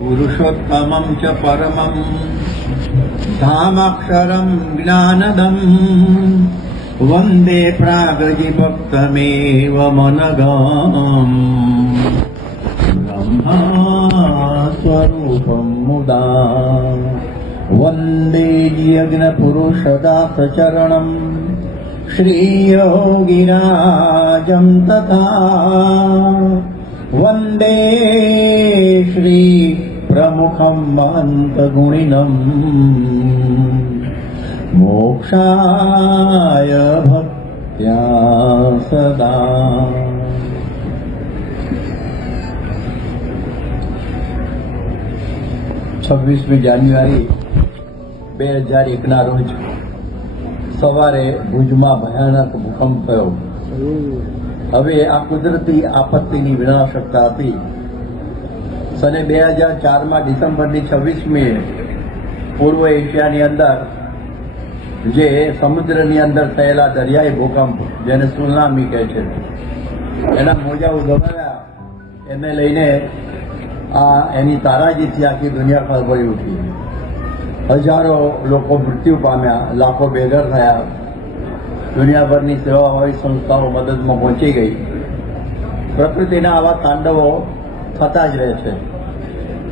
पुरुषोत्तमं च परमं धामाक्षरं ज्ञानदम् वन्दे प्रागजिभक्तमेव मनगम् ब्रह्मस्वरूपं मुदा वन्दे यज्ञपुरुषदासचरणं श्रीयोगिराजं तथा वन्दे श्री प्रमुखं महन्तगुणिनं मोक्षाय भक्त्या सदा। 26મી જાન્યુઆરી 2001ના રોજ સવારે ભુજમાં ભયાનક ભૂકંપ થયો. હવે આ કુદરતી આપત્તિની વિનાશકતા હતી. સને 2004માં ડિસેમ્બરની 26મીએ પૂર્વ એશિયાની અંદર જે સમુદ્રની અંદર થયેલા દરિયાઈ ભૂકંપ, જેને સુનામી કહે છે, એના મોજા ઉદભવ્યા. એને લઈને એની તારાજીથી આખી દુનિયા ખળભળી ઉઠી. હજારો લોકો મૃત્યુ પામ્યા, લાખો બેઘર થયા. દુનિયાભરની સેવાભાવી સંસ્થાઓ મદદમાં પહોંચી ગઈ. પ્રકૃતિના આવા તાંડવો થતા જ રહે છે.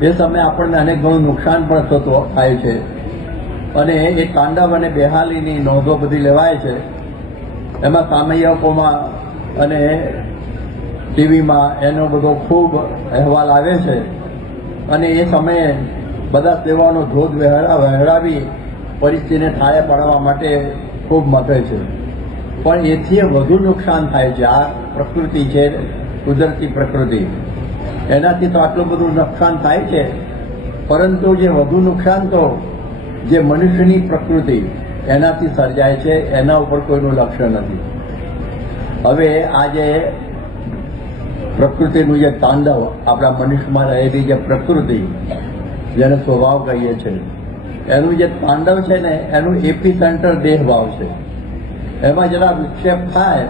એ સમયે આપણને અનેક ઘણું નુકસાન પણ થાય છે અને એ તાંડવ અને બેહાલીની નોંધો બધી લેવાય છે. એમાં સામયિકોમાં અને ટીવીમાં એનો બધો ખૂબ અહેવાલ આવે છે અને એ સમયે બધા સેવાનો ધોધ વહેરાવી પરિસ્થિતિને થાળે પાડવા માટે ખૂબ મથે છે. પણ એથી વધુ નુકસાન થાય છે. આ પ્રકૃતિ છે, કુદરતી પ્રકૃતિ, એનાથી તો આટલું બધું નુકસાન થાય છે. પરંતુ જે વધુ નુકસાન તો જે મનુષ્યની પ્રકૃતિ એનાથી સર્જાય છે, એના ઉપર કોઈનું લક્ષ્ય નથી. હવે આજે પ્રકૃતિનું જે તાંડવ, આપણા મનુષ્યમાં રહેલી જે પ્રકૃતિ, જેને સ્વભાવ કહીએ છીએ, એનું જે તાંડવ છે ને, એનું એપી સેન્ટર દેહભાવ છે. એમાં જરા વિક્ષેપ થાય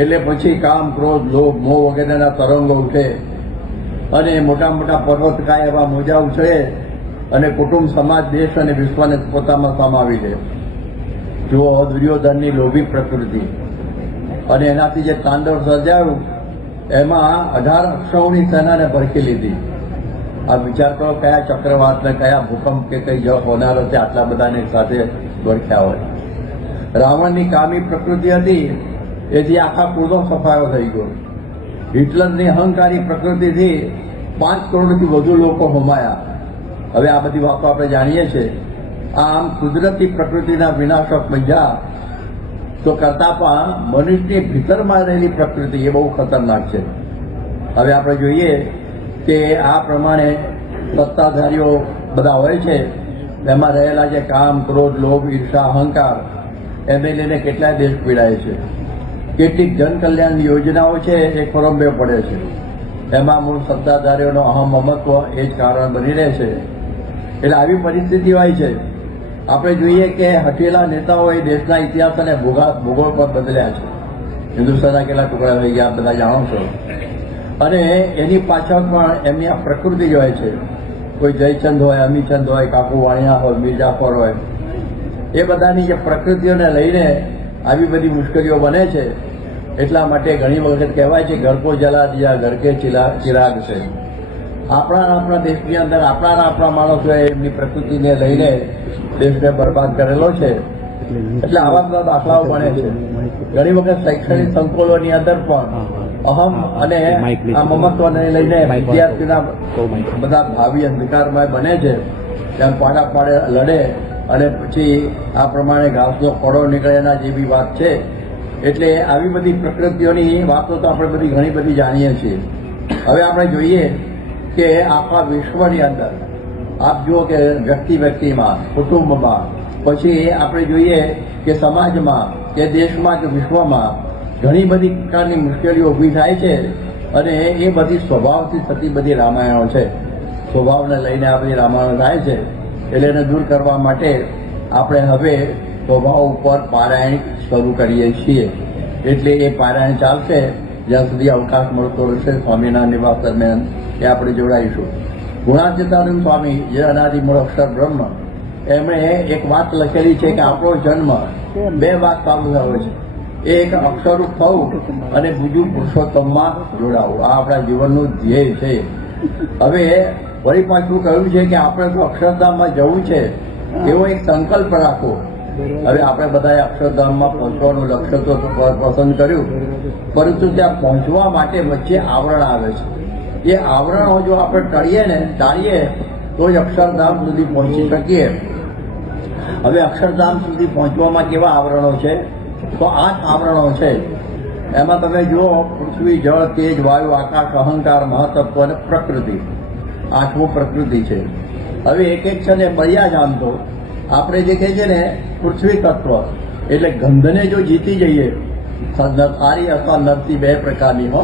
એટલે પછી કામ, ક્રોધ, લોભ, મોહ વગેરેના તરંગો ઉઠે અને મોટા મોટા પર્વતકાય એવા મોજા ઉછળે અને કુટુંબ, સમાજ, દેશ અને વિશ્વને પોતામાં સમાવી લે. જુઓ દુર્યોધનની લોભી પ્રકૃતિ, અને એનાથી જે તાંડવ સર્જાયું એમાં 18 અક્ષૌણી સેનાને ભરખી લીધી. આ વિચાર કરો કયા ચક્રવાત ને કયા ભૂકંપ કે કઈ હોનાર હશે આટલા બધાને સાથે ભરખ્યા હોય. રાવણની કામી પ્રકૃતિ હતી, એથી આખા કુળનો સફાયો થઈ ગયો. હિટલરની અહંકારી પ્રકૃતિથી 5 કરોડથી વધુ લોકો હોમાયા. હવે આ બધી વાતો આપણે જાણીએ છીએ. આમ કુદરતી પ્રકૃતિના વિનાશક બન્યા તો કરતા પણ મનુષ્યની ભીતરમાં રહેલી પ્રકૃતિ એ બહુ ખતરનાક છે. હવે આપણે જોઈએ કે આ પ્રમાણે સત્તાધારીઓ બધા હોય છે, એમાં રહેલા જે કામ, ક્રોધ, લોભ, ઈર્ષા, અહંકાર, એને લઈને કેટલાય દેશ પીડાય છે. કેટલીક જનકલ્યાણ યોજનાઓ છે એ ખોરંભે પડે છે. એમાં મૂળ સત્તાધારીઓનો અહમ મમત્વ એ જ કારણ બની રહે છે. એટલે આવી પરિસ્થિતિ હોય છે. આપણે જોઈએ કે હઠેલા નેતાઓ એ દેશના ઇતિહાસ અને ભૂગોળ પર બદલ્યા છે. હિન્દુસ્તાનના કેટલા ટુકડા થઈ ગયા બધા જાણો છો. અને એની પાછળ પણ એમની આ પ્રકૃતિ જ હોય છે. કોઈ જયચંદ હોય, અમીચંદ હોય, કાકુ વાણિયા હોય, મિર્જાફર હોય, એ બધાની જે પ્રકૃતિઓને લઈને આવી બધી મુશ્કેલીઓ બને છે. એટલા માટે ઘણી વખત કહેવાય છે ઘર કો જલા દિયા ઘર કે ચિરાગ છે. આપણા દેશની અંદર આપણા માણસોએ એમની પ્રકૃતિને લઈને દેશને બરબાદ કરેલો છે. એટલે આવા બધા દાખલાઓ બને છે. ઘણી વખત શૈક્ષણિક સંકુલોની અંદર પણ અહમ અને આ મમત્વને લઈને વિદ્યાર્થીના બધા ભાવિ અંધકારમય બને છે. ત્યાં પાડા પાડે લડે અને પછી આ પ્રમાણે ઘાસનો ફળો નીકળે એના જેવી વાત છે. એટલે આવી બધી પ્રકૃતિઓની વાતો તો આપણે બધી ઘણી બધી જાણીએ છીએ. હવે આપણે જોઈએ કે આખા વિશ્વની અંદર આપ જુઓ કે વ્યક્તિમાં, કુટુંબમાં, પછી આપણે જોઈએ કે સમાજમાં કે દેશમાં કે વિશ્વમાં ઘણી બધી પ્રકારની મુશ્કેલીઓ ઊભી થાય છે. અને એ બધી સ્વભાવથી થતી બધી રામાયણો છે. સ્વભાવને લઈને આ બધી રામાયણો થાય છે. એટલે એને દૂર કરવા માટે આપણે હવે સ્વભાવ ઉપર પારાયણ શરૂ કરીએ છીએ. એટલે એ પારાયણ ચાલશે જ્યાં સુધી અવકાશ મળતો રહેશે સ્વામીના નિવાસ દરમિયાન એ આપણે જોડાઈશું. ગુણાતીતાનંદ સ્વામી જે અનાદિમૂળ અક્ષર બ્રહ્મ, એમણે એક વાત લખેલી છે કે આપણો જન્મ બે વાત પામવું આવે છે. એક અક્ષરરૂપ થવું અને બીજું પુરુષોત્તમમાં જોડાવું. આ આપણા જીવનનું ધ્યેય છે. હવે વળી પાછું કહ્યું છે કે આપણે તો અક્ષરધામમાં જવું છે એવો એક સંકલ્પ રાખવો. હવે આપણે બધાએ અક્ષરધામમાં પહોંચવાનું લક્ષ્ય તો પસંદ કર્યું, પરંતુ ત્યાં પહોંચવા માટે વચ્ચે આવરણ આવે છે. એ આવરણો જો આપણે ટાળીએ તો જ અક્ષરધામ સુધી પહોંચી શકીએ. હવે અક્ષરધામ સુધી પહોંચવામાં કેવા આવરણો છે? તો 8 આવરણો છે. એમાં તમે જુઓ, પૃથ્વી, જળ, તેજ, વાયુ, આકાશ, અહંકાર, મહાતત્વ અને પ્રકૃતિ. 8મું પ્રકૃતિ છે. હવે એક છે ને બળિયા જામ તો આપણે જે કહે છે ને પૃથ્વી તત્વ, એટલે ગંધને જો જીતી જઈએ, સારી અથવા નરતી બે પ્રકારની હો,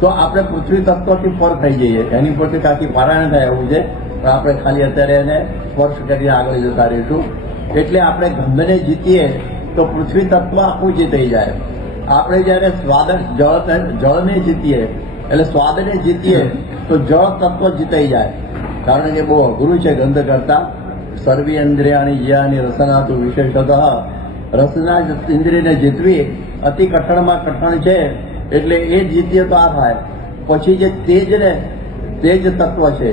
તો આપણે પૃથ્વી તત્વથી પર થઈ જઈએ. એની પરથી કાંકી પારાયણ થાય એવું છે, પણ આપણે ખાલી અત્યારે એને સ્પર્શ કરીને આગળ જતા રહીશું. એટલે આપણે ગંધને જીતીએ તો પૃથ્વી તત્વ આખું જીતાઈ જાય. આપણે જયારે જળને જીતીએ, એટલે સ્વાદને જીતીએ તો જળ તત્વ જીતાઈ જાય. કારણ કે બહુ અઘરું છે ગંધ કરતા. સર્વેન્દ્રિયાની જ્ઞાની રસના તો વિશેષતઃ, રસના ઇન્દ્રિયને જીતવી અતિ કઠણમાં કઠણ છે. એટલે એ જીતીએ તો આ થાય. પછી જે તેજ તત્વ છે,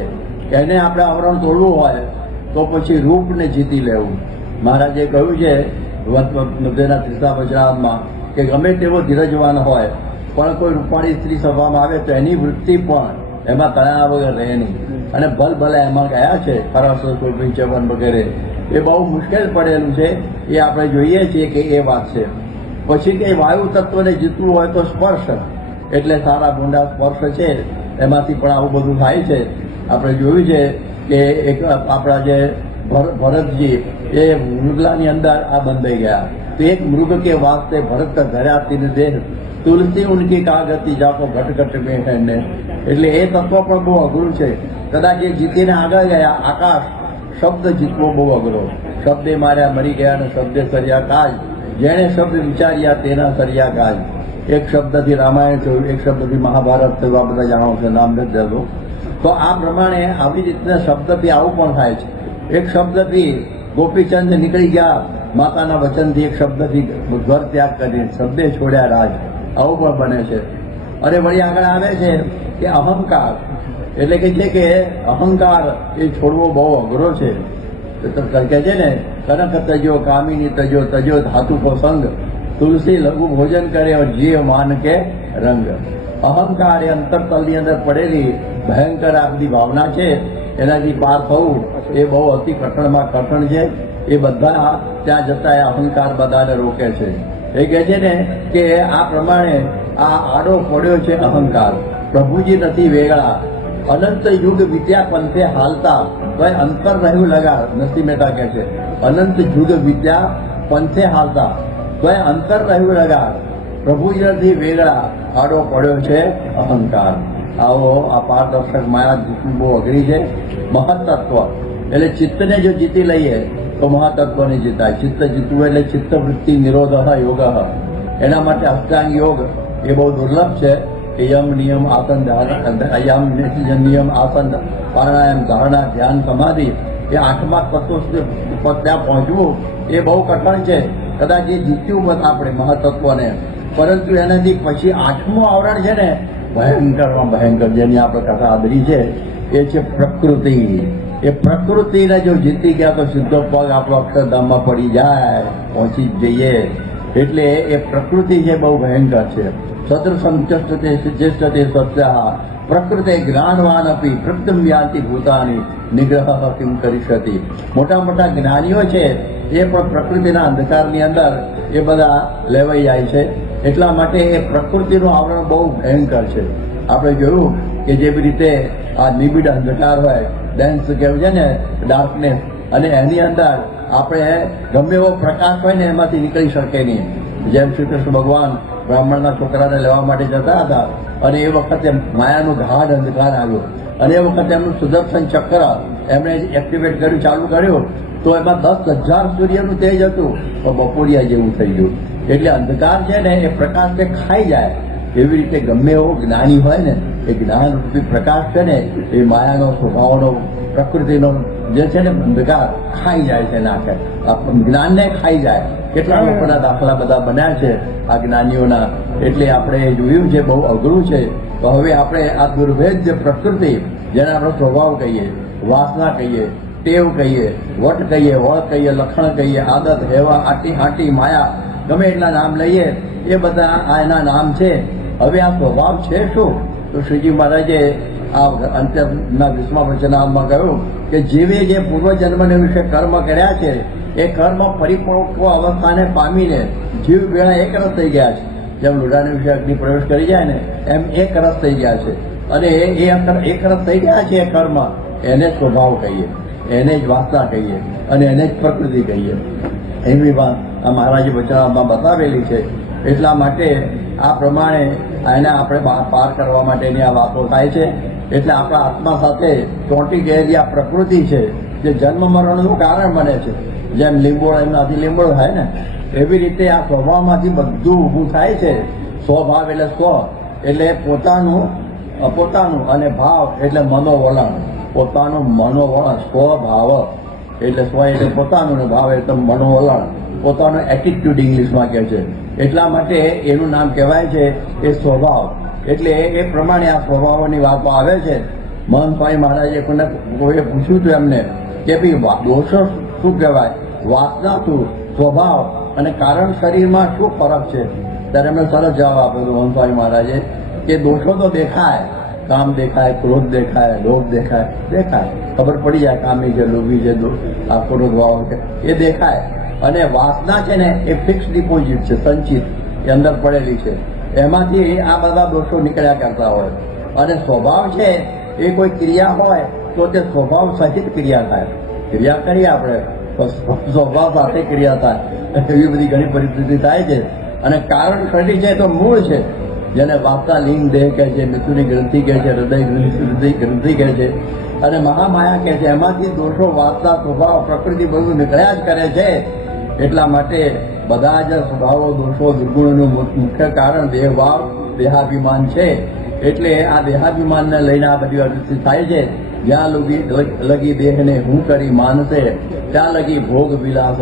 એને આપણે આવરણ તોડવું હોય તો પછી રૂપને જીતી લેવું. મહારાજે કહ્યું છે મધ્યના ત્રીસા વજરામાં કે ગમે તેવો ધીરજવાન હોય પણ કોઈ રૂપાળી સ્ત્રી સભામાં આવે તો એની વૃત્તિ પણ એમાં તણાવ વગર રહે નહીં. અને ભલે એમાં ગયા છે ખરાસો ચવન વગેરે, એ બહુ મુશ્કેલ પડેલું છે. એ આપણે જોઈએ છીએ કે એ વાત છે. પછી કે વાયુ તત્વને જીતવું હોય તો સ્પર્શ, એટલે સારા ગુંડા સ્પર્શ છે, એમાંથી પણ આવું બધું થાય છે. આપણે જોયું છે કે એક આપણા જે ભરતજી એ મૃગલાની અંદર આ બંધાઈ ગયા, તો એક મૃગ કે વાસ્તે ભરત ધર્યા તીન દેહ, તુલસી ઉનકી કાગતી જાકો ઘટઘટ મેં. એટલે એ તત્વ પણ બહુ અઘરું છે. કદાચ એ જીતીને આગળ ગયા. આકાશ, શબ્દ જીતવો બહુ અઘરો. શબ્દે માર્યા મરી ગયા અને શબ્દે સર્યા કાજ, જેણે શબ્દ વિચાર્યા તેના સર્યા કાજ. એક શબ્દથી રામાયણ થયું, એક શબ્દથી મહાભારત થયું. આ બધા જાણો છો, નામ નથી દેતો. તો આ પ્રમાણે આવી રીતના શબ્દથી આવું પણ થાય છે. એક શબ્દથી ગોપીચંદ નીકળી ગયા માતાના વચનથી, એક શબ્દથી ઘર ત્યાગ કરી શબ્દે છોડ્યા રાજ. આવું પણ બને છે. અને વળી આગળ આવે છે કે અહંકાર, એટલે કે છે કે અહંકાર એ છોડવો બહુ અઘરો છે. કહે છે ને, કનક તજો કામિની તજો ધાતુ કો સંગ, તુલસી લઘુ ભોજન કરે જીવ માન કે રંગ. અહંકાર એ અંતરતલની અંદર પડેલી ભયંકર આ બધી ભાવના છે. એનાથી પાર થવું એ બહુ અતિ કઠણમાં કઠણ છે. એ બધા ત્યાં જતા એ અહંકાર બધાને રોકે છે. એ કહે છે ને કે આ પ્રમાણે આ આડો પડ્યો છે અહંકાર. પ્રભુજી નથી વેગળા, અનંત યુગ વિદ્યા પંથે હાલતા, તો અંતર રહ્યું લગા. નરસિંહ મહેતા કહે છે અનંત યુગ વિદ્યા પંથે હાલતા, તો અંતર રહ્યું લગા. પ્રભુજી નથી વેગળા, આડો પડ્યો છે અહંકાર. આવો આ પારદર્શક માયા જીતવું બહુ અઘરી છે. મહત્તત્વ એટલે ચિત્તને જો જીતી લઈએ તો મહાતત્વને જીતાય. ચિત્ત જીતવું એટલે ચિત્તવૃત્તિ નિરોધ યોગ. એના માટે અષ્ટાંગ યોગ એ બહુ દુર્લભ છે. યમ નિયમ આસન નિયમ આસન પ્રાણાયામ ધારણા ધ્યાન સમાધિ, એ 8મા તત્વો ત્યાં પહોંચવું એ બહુ કઠણ છે. કદાચ એ જીત્યું બસ આપણે મહાતત્વને, પરંતુ એનાથી પછી 8મું આવરણ છે ને ભયંકરમાં ભયંકર, જેની આપણે કથા આદરી છે, એ છે પ્રકૃતિ. એ પ્રકૃતિને જો જીતી ગયા તો સીધો પગ આપણો અક્ષરધામમાં પડી જાય, પહોંચી જ જઈએ. એટલે એ પ્રકૃતિ છે બહુ ભયંકર છે. સદૃશંચષ્ટતે સિજ્જષ્ટતે સત્યા પ્રકૃતે જ્ઞાનવાન અપી પ્રકૃતિમ વ્યાંતિ ભૂતાની નિગ્રહ કિમ કરીશતી. મોટા મોટા જ્ઞાનીઓ છે એ પણ પ્રકૃતિના અંધકારની અંદર એ બધા લેવાઈ જાય છે. એટલા માટે એ પ્રકૃતિનું આવરણ બહુ ભયંકર છે. આપણે જોયું કે જેવી રીતે આ નિબિડ અંધકાર હોય, ડેન્સ કહેવું છે ને, ડાર્કનેસ, અને એની અંદર આપણે ગમે એવો પ્રકાશ હોય ને એમાંથી નીકળી શકે નહીં. જેમ શ્રી કૃષ્ણ ભગવાન બ્રાહ્મણના છોકરાને લેવા માટે જતા હતા અને એ વખતે માયાનો ગાઢ અંધકાર આવ્યો અને એ વખતે એમનું સુદર્શન ચક્ર એમણે એક્ટિવેટ કર્યું, ચાલુ કર્યું, તો એમાં 10,000 સૂર્યનું તેજ હતું, તો બપોરિયા જેવું થઈ ગયું. એટલે અંધકાર છે ને એ પ્રકાશને ખાઈ જાય. એવી રીતે ગમે એવો જ્ઞાની હોય ને એ જ્ઞાન રૂપી પ્રકાશ છે ને એ માયાનો સ્વભાવનો પ્રકૃતિનો જે છે ને અંધકાર ખાઈ જાય છે નાખે જ્ઞાનને ખાઈ જાય. કેટલા લોકોના દાખલા બધા બન્યા છે આ જ્ઞાનીઓના. એટલે આપણે જોયું છે બહુ અઘરું છે. તો હવે આપણે આ દુર્ભેદ્ય પ્રકૃતિ જેને આપણે સ્વભાવ કહીએ, વાસના કહીએ, ટેવ કહીએ, વટ કહીએ, વળ કહીએ, લખણ કહીએ, આદત, હેવા, આટી માયા, ગમે એટલા નામ લઈએ એ બધા આ એના નામ છે. હવે આ સ્વભાવ છે શું? તો શ્રીજી મહારાજે આ અંત્યના 20મા વચનામાં કહ્યું કે જીવે જે પૂર્વજન્મને વિશે કર્મ કર્યા છે એ કર્મ પરિપક્વ અવસ્થાને પામીને જીવ વેળા એક રસ થઈ ગયા છે. જેમ લોઢાને વિશે અગ્નિ પ્રવેશ કરી જાય ને એમ એક રસ થઈ ગયા છે. અને એ એક રસ થઈ ગયા છે એ કર્મ, એને સ્વભાવ કહીએ, એને જ વાસના કહીએ અને એને જ પ્રકૃતિ કહીએ. એવી વાત આ મહારાજે વચનામાં બતાવેલી છે. એટલા માટે આ પ્રમાણે એને આપણે પાર કરવા માટેની આ વાતો થાય છે. એટલે આપણા આત્મા સાથે ચોંટી ગયેલી આ પ્રકૃતિ છે જે જન્મ મરણનું કારણ બને છે. જેમ લીંબોળ એમનાથી લીંબોળ થાય ને એવી રીતે આ સ્વભાવમાંથી બધું ઊભું થાય છે. સ્વભાવ એટલે સ્વ એટલે પોતાનું અને ભાવ એટલે મનોવલણ. પોતાનું મનોવલણ સ્વભાવ એટલે સ્વ એટલે પોતાનું ને ભાવ એટલે મનોવલણ. પોતાનો એટીટ્યુડ ઇંગ્લિશમાં કહે છે. એટલા માટે એનું નામ કહેવાય છે એ સ્વભાવ. એટલે એ પ્રમાણે આ સ્વભાવોની વાતો આવે છે. મહંત સ્વામી મહારાજે કોઈએ પૂછ્યું હતું એમને કે ભાઈ દોષો શું કહેવાય, વાસના શું, સ્વભાવ અને કારણ શરીરમાં શું ફરક છે? ત્યારે એમણે સરસ જવાબ આપ્યો હતો મહંત સ્વામી મહારાજે કે દોષો તો દેખાય, કામ દેખાય, ક્રોધ દેખાય, લોભ દેખાય, ખબર પડી જાય કામી છે, લોભી છે, આ ક્રોધ ભાવ છે એ દેખાય. અને વાસના છે ને એ ફિક્સ ડિપોઝિટ છે, સંચિત, એ અંદર પડેલી છે. એમાંથી આ બધા દોષો નીકળ્યા કરતા હોય. અને સ્વભાવ છે એ કોઈ ક્રિયા હોય તો તે સ્વભાવ સહિત ક્રિયા થાય. ક્રિયા કરીએ આપણે સ્વભાવ સાથે ક્રિયા થાય, એવી બધી ઘણી પરિસ્થિતિ થાય છે. અને કારણ શરીર છે તો મૂળ છે, જેને વાસના લિંગ દેહ કહે છે, મિથુની ગ્રંથિ કહે છે, હૃદય ગ્રંથિ કહે છે અને મહામાયા કહે છે. એમાંથી દોષો, વાસના, સ્વભાવ, પ્રકૃતિ બધું નીકળ્યા જ કરે છે. એટલા માટે બધા જ સ્વભાવો, દોષો, દુર્ગુણોનું મુખ્ય કારણ દેહભાવ, દેહાભિમાન છે. એટલે આ દેહાભિમાનને લઈને આ બધી અવસ્થિતિ થાય છે. જ્યાં લગી દેહને હું કરી માનસે ત્યાં લગી ભોગ વિલાસ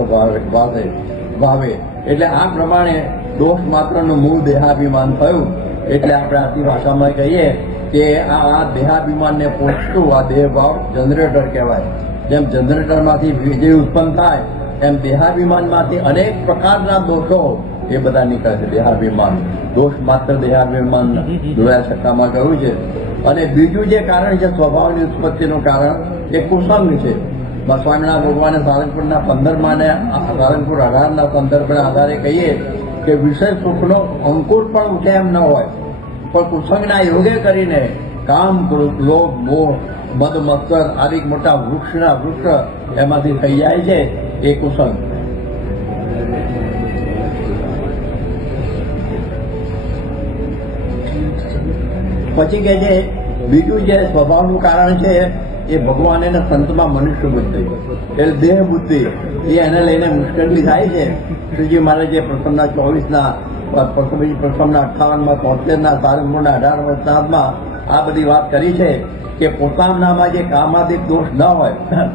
ભાવે. એટલે આ પ્રમાણે દોષ માત્રનું મૂળ દેહાભિમાન થયું. એટલે આપણે આથી ભાષામાં કહીએ કે આ દેહાભિમાનને પોષતું આ દેહભાવ જનરેટર કહેવાય. જેમ જનરેટરમાંથી વીજળી ઉત્પન્ન થાય એમ દેહાભિમાનમાંથી અનેક પ્રકારના દોષો એ બધા નીકળે છે. દેહાભિમાન દોષ માત્ર દેહાભિમાન જોયા છઠ્ઠામાં કહ્યું છે. અને બીજું જે કારણ છે સ્વભાવની ઉત્પત્તિનું કારણ એ કુસંગ છે. સ્વામિનારાયણ ભગવાને સારંગપુરના 15મા ને સારંગપુર 18ના સંદર્ભના આધારે કહીએ કે વિષય સુખનો અંકુર પણ ઉઠે એમ ન હોય, પણ કુસંગના યોગે કરીને કામ, ક્રોધ, લોભ, મોહ, મદ, મત્સર આદિ મોટા વૃક્ષ એમાંથી થઈ જાય છે એ કુસંગ. પછી કે છે બીજું જે સ્વભાવનું કારણ છે એ ભગવાન અને સંતમાં મનુષ્ય બુદ્ધિ એટલે દેહ બુદ્ધિ એ એને લઈને મુશ્કેલી થાય છે. શ્રીજી મહારાજે પ્રથમના 24ના પ્રથમના 58માં 73ના સારંગપુરના 18મા વચનામાં આ બધી વાત કરી છે કે પોતાનામાં જે કામાદિક દોષ ન હોય પણ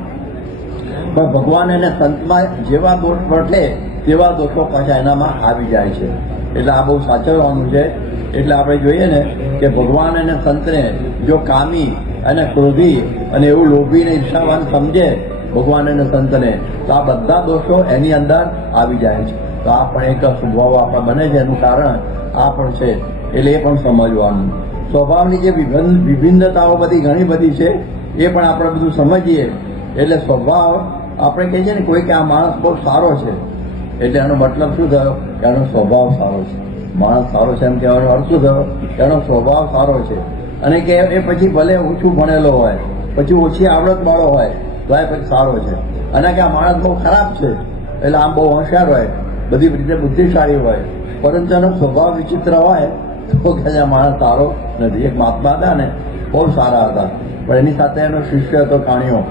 ભગવાન અને સંતમાં જેવા દોષ વર્તે તેવા દોષો પાછા એનામાં આવી જાય છે. એટલે આ બહુ સાચવવાનું છે. એટલે આપણે જોઈએ ને કે ભગવાન અને સંતને જો કામી અને ક્રોધી અને એવું લોભી ને ઈર્ષાવાન સમજે ભગવાન અને સંતને તો આ બધા દોષો એની અંદર આવી જાય છે. તો આ પણ એક સ્વભાવ આપણા બને છે એનું કારણ આ પણ છે. એટલે એ પણ સમજવાનું. સ્વભાવની જે વિભિન્નતાઓ બધી ઘણી બધી છે એ પણ આપણે બધું સમજીએ. એટલે સ્વભાવ આપણે કહીએ છીએ ને કોઈ કે આ માણસ બહુ સારો છે એટલે એનો મતલબ શું થયો કે એનો સ્વભાવ સારો છે. માણસ સારો છે એમ કહેવાનો અર્થ શું થયો કે એનો સ્વભાવ સારો છે. અને કે એ પછી ભલે ઓછું ભણેલો હોય, પછી ઓછી આવડત વાળો હોય તો એ પછી સારો છે. અને કે આ માણસ બહુ ખરાબ છે એટલે આમ બહુ હોશિયાર હોય, બધી રીતે બુદ્ધિશાળી હોય, પરંતુ એનો સ્વભાવ વિચિત્ર હોય તો કે આ માણસ સારો નથી. એક મહાત્મા હતા ને બહુ સારા હતા પણ એની સાથે એનો શિષ્ય હતો કાણિયો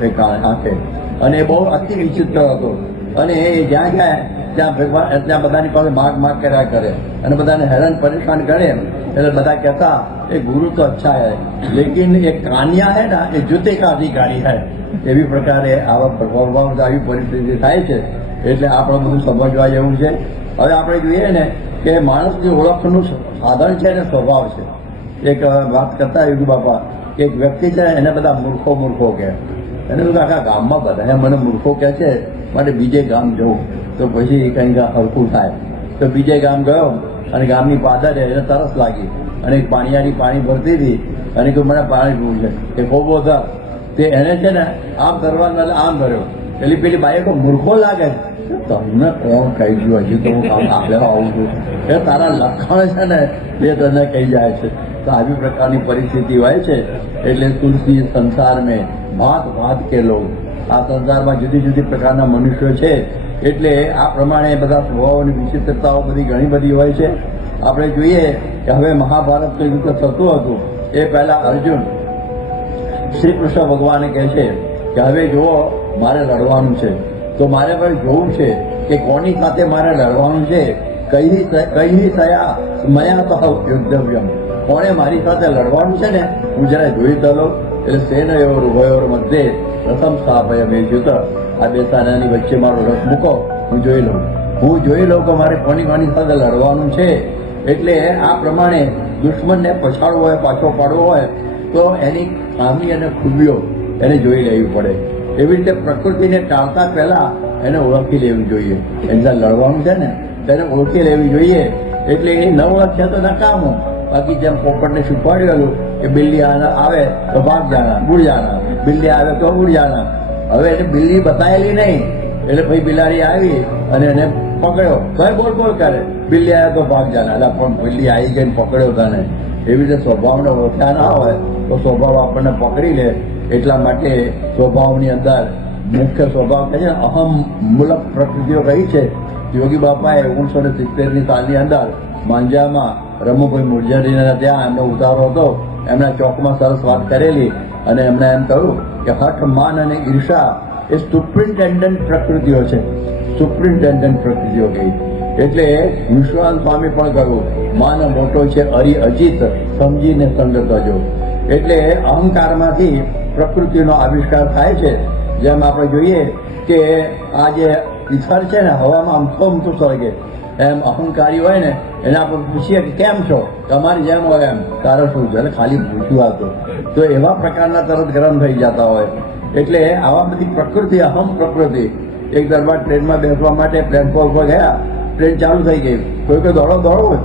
એ આંખે, અને એ બહુ અતિ વિચિત્ર હતો. અને એ જ્યાં જાય ત્યાં ભગવાન ત્યાં બધાની પાસે માગ કર્યા કરે અને બધાને હેરાન પરેશાન કરે, એટલે બધા કહેતા એ ગુરુ તો અચ્છા હૈ લેકિન એ કાન્યા હૈ ના એ જૂતે કા અધિકારી હૈ. એવી પ્રકારે આવા પ્રભાવ આવી પરિસ્થિતિ થાય છે. એટલે આપણે બધું સમજવા જેવું છે. હવે આપણે જોઈએ ને કે માણસની ઓળખનું સાધન છે ને સ્વભાવ છે. એક વાત કરતા યોગી બાપા કે એક વ્યક્તિ છે એને બધા મૂર્ખો કહે, એને બધું આખા ગામમાં બધા મને મૂર્ખો કહે છે માટે બીજે ગામ જવું, તો પછી કંઈક હરખું થાય. તો બીજે ગામ ગયો અને ગામની પાદર એને તરસ લાગી અને એક પાણીયારી પાણી ભરતી હતી અને કોઈ મને પાણી પીવું છે એ ખોબો હતા તે એને છે ને આમ કરવા આમ ભર્યો. પેલી બાઈકો મૂર્ખો લાગે છે, તમને કોણ કહી ગયું હજી તો હું કામ આપણે આવું છું એ તારા લખાણ છે ને એ તને કહી જાય છે. તો આવી પ્રકારની પરિસ્થિતિ હોય છે. એટલે તુલસી સંસાર મેં ભાત કે લોગ, આ સંસારમાં જુદી જુદી પ્રકારના મનુષ્યો છે. એટલે આ પ્રમાણે બધા સ્વભાવોની વિચિત્રતાઓ બધી ઘણી બધી હોય છે. આપણે જોઈએ કે હવે મહાભારતનું યુદ્ધ થતું હતું એ પહેલા અર્જુન શ્રી કૃષ્ણ ભગવાને કહે છે કે હવે જુઓ મારે લડવાનું છે, તો મારે ભાઈ જોવું છે કે કોની સાથે મારે લડવાનું છે. કઈ થયા મયા તો યુદ્ધવ્યમ, કોણે મારી સાથે લડવાનું છે ને હું જરા જોઈ દલો. એટલે સેનયોર ઉભયોર મધ્યે પ્રથમ સ્થાપય મેં જુત, આ બે સાનાની વચ્ચે મારો રથ મૂકો, હું જોઈ લઉં કે મારે કોની સાથે લડવાનું છે. એટલે આ પ્રમાણે દુશ્મનને પછાડવો હોય, પાછો પાડવો હોય તો એની ખામી અને ખૂબીઓ એને જોઈ લેવી પડે. એવી રીતે પ્રકૃતિને ટાળતા પહેલા એને ઓળખી લેવી જોઈએ. એને લડવાનું છે ને તેને ઓળખી લેવી જોઈએ. એટલે એ ન ઓળખશે તો નકામો. બાકી જેમ પોપટને શીખવાડ્યું કે બિલ્લી આવે તો ભાગ જાના ઉડ જાના, બિલ્લી આવે તો ઉડ જાના. હવે એને બિલ્લી બતાવેલી નહીં એટલે ભાઈ બિલાડી આવી અને એને પકડ્યો તો બોલ કરે, બિલ્લી આવે તો ભાગ જાના. એટલે પણ બિલ્લી આવી ગઈ પકડ્યો તને. એવી રીતે સ્વભાવને ઓળખ્યા ના હોય તો સ્વભાવ આપણને પકડી લે. એટલા માટે સ્વભાવની અંદર મુખ્ય સ્વભાવ કહે છે અહમ મૂલક પ્રકૃતિઓ કહી છે. યોગી બાપાએ 1970ની સાલની અંદર માંજામાં રમુભાઈ મુરજારીના ત્યાં એમનો ઉતારો હતો, એમના ચોકમાં સરસ વાત કરેલી અને એમણે એમ કહ્યું કે હઠ, માન અને ઈર્ષા એ સુપ્રિન્ટેન્ડન્ટ પ્રકૃતિઓ છે. સુપ્રિન્ટેન્ડન્ટ પ્રકૃતિઓ કહી એટલે વિશ્વાસ સ્વામી પણ કહ્યું માન મોટો છે અરી અજીત, સમજીને સંગ કરજો. એટલે અહંકારમાંથી પ્રકૃતિનો આવિષ્કાર થાય છે. જેમ આપણે જોઈએ કે આ જે ઈથર છે ને હવામાં અમથું સળગે, એમ અહંકારી હોય ને એને આપણે પૂછીએ કે કેમ છો, તમારી જેમ હોય એમ, કારણ શું છે ખાલી પૂછ્યું હતું તો એવા પ્રકારના તરત ગરમ થઈ જતા હોય. એટલે આવા બધી પ્રકૃતિ, અહમ પ્રકૃતિ. એક દરબાર ટ્રેનમાં બેસવા માટે પ્લેટફોર્મ પર ગયા, ટ્રેન ચાલુ થઈ ગઈ, કોઈ દોડો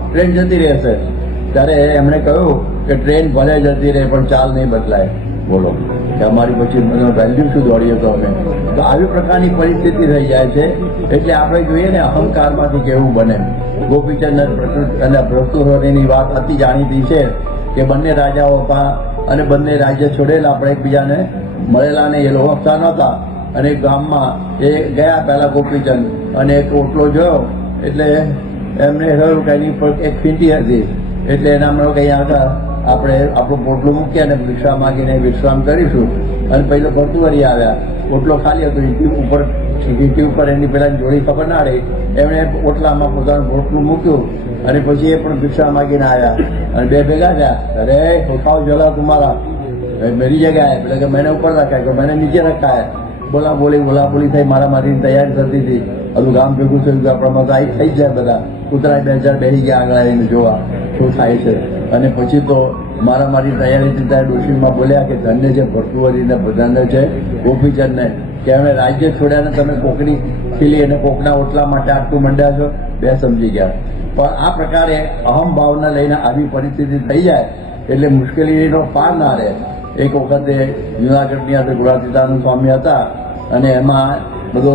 ટ્રેન જતી રહેશે. ત્યારે એમણે કહ્યું કે ટ્રેન ભલે જતી રહે પણ ચાલ નહીં બદલાય. બોલો કે અમારી પછી વેલ્યુ શું દોડીએ તો અમે. તો આવી પ્રકારની પરિસ્થિતિ થઈ જાય છે. એટલે આપણે જોઈએ ને અહંકારમાંથી કેવું બને. ગોપીચંદ અને ભ્રષ્ટુની વાત અતિ જાણીતી છે કે બંને રાજાઓ હતા અને બંને રાજ્ય છોડેલા, આપણે એકબીજાને મળેલા ને એ ઓળખતા નહોતા. અને ગામમાં એ ગયા પહેલા ગોપીચંદ અને એક ઓટલો જોયો એટલે એમને કહ્યું કે એની પર એક ફીંટી હતી. એટલે એના હમણાં કંઈ આગળ આપણે આપણું પોટલું મૂકીએ અને ભિક્ષા માગીને વિશ્રામ કરીશું. અને પહેલો ભરતુવરી આવ્યા, ઓટલો ખાલી હતો, ઈટી ઉપર એની પેલા જોડી ખબર ના રહી, એમણે ઓટલામાં પોતાનું પોટલું મૂક્યું અને પછી એ પણ ભિક્ષા માગીને આવ્યા અને બે ભેગા થયા. અરે ખાઓ જલા તુમારા, मेरी जगह है, बोले कि मैंने ऊपर रखा है, कि मैंने नीचे रखा है. બોલા બોલી થઈ, મારા મારીની તૈયારી થતી હતી. હજુ ગામ ભેગું થયું કે આપણામાં તો થઈ જાય બધા કૂતરા 2000 બેસી ગયા આગળ આવીને જોવા શું થાય છે. અને પછી તો મારા મારી તૈયારીથી ત્યારે ડોશીમાં બોલ્યા કે ધન્ય છે ભરતુવરીને બધાને છે ગોપીચંદને કે અમે રાજ્ય છોડ્યા ને તમે કોકની ખીલી અને કોકના ઓટલા માટે આટલું મંડ્યા છો. બે સમજી ગયા. પણ આ પ્રકારે અહમ ભાવના લઈને આવી પરિસ્થિતિ થઈ જાય એટલે મુશ્કેલીનો પાર ના રહે. એક વખતે જુનાગઢની અંદર ગુણાતીતાનંદ સ્વામી હતા અને એમાં બધો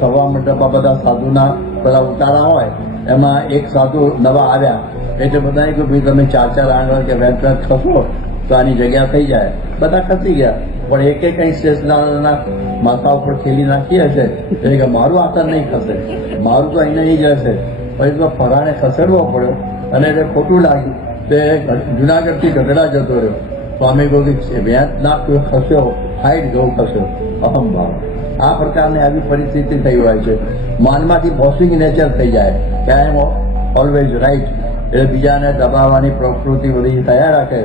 સભા મંડપમાં બધા સાધુના પેલા ઉતારા હોય, એમાં એક સાધુ નવા આવ્યા એટલે બધાએ કહ્યું ભાઈ તમે 4 આંગળ કે વેચ ખસો તો આની જગ્યા થઈ જાય. બધા ખસી ગયા પણ એકે કંઈ સ્ટેશનના માથા ઉપર ખેલી નાખી હશે એટલે કે મારું આસન નહીં ખસે, મારું તો અહીં નહીં જ હશે. પછી તો ફરાને ખસેડવો પડ્યો અને એટલે ખોટું લાગ્યું. તે જુનાગઢથી ગઢડા જતો રહ્યો. સ્વામી કહ્યું કે વેચ ના ખસ્યો, હાઈટ ગૌ ખસ્યો. અહમ ભાવ આ પ્રકારની આવી પરિસ્થિતિ થઈ હોય છે. માનમાંથી બોસિંગ નેચર થઈ જાય કે આઈ એમ ઓલવેઝ રાઈટ, એટલે બીજાને દબાવવાની પ્રવૃત્તિ બધી થયા રાખે.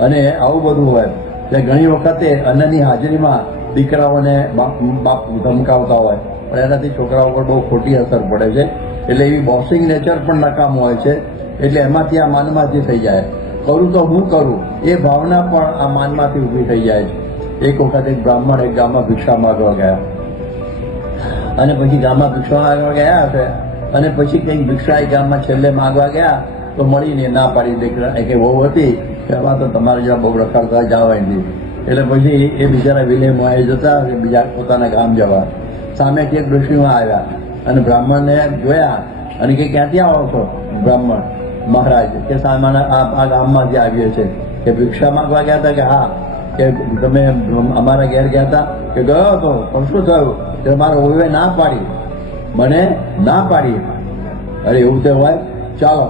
અને આવું બધું હોય એટલે ઘણી વખતે અન્નની હાજરીમાં દીકરાઓને બાપ ધમકાવતા હોય, પણ એનાથી છોકરાઓ પર બહુ ખોટી અસર પડે છે. એટલે એવી બોસિંગ નેચર પણ નકામ હોય છે. એટલે એમાંથી આ માનમાંથી થઈ જાય, કરું તો હું કરું એ ભાવના પણ આ માનમાંથી ઊભી થઈ જાય છે. એક વખત એક બ્રાહ્મણ એક ગામમાં ભિક્ષા માંગવા ગયા, અને પછી ગામમાં ભિક્ષા માંગવા ગયા હશે, અને પછી કંઈક ભિક્ષા એ ગામમાં છેલ્લે માંગવા ગયા તો મળીને ના પાડી દીકરા કે બહુ હતી કે આમાં તો તમારે જ્યાં બહુ રખડતા જવાય નથી. એટલે પછી એ બિચારા વિલેમાં જતા બીજા પોતાના ગામ જવા, સામેથી એક ડોશીમાં આવ્યા અને બ્રાહ્મણને જોયા અને કે ક્યાંથી આવો છો? બ્રાહ્મણ મહારાજ કે સામાના આ ગામમાંથી આવીએ છે. કે ભિક્ષા માંગવા ગયા હતા? કે હા. કે તમે અમારા ઘેર ગયા હતા? કે ગયો હતો. પણ શું થયું? કે મારા ઓવે ના પાડી, મને ના પાડી. અરે એવું તો હોય, ચાલો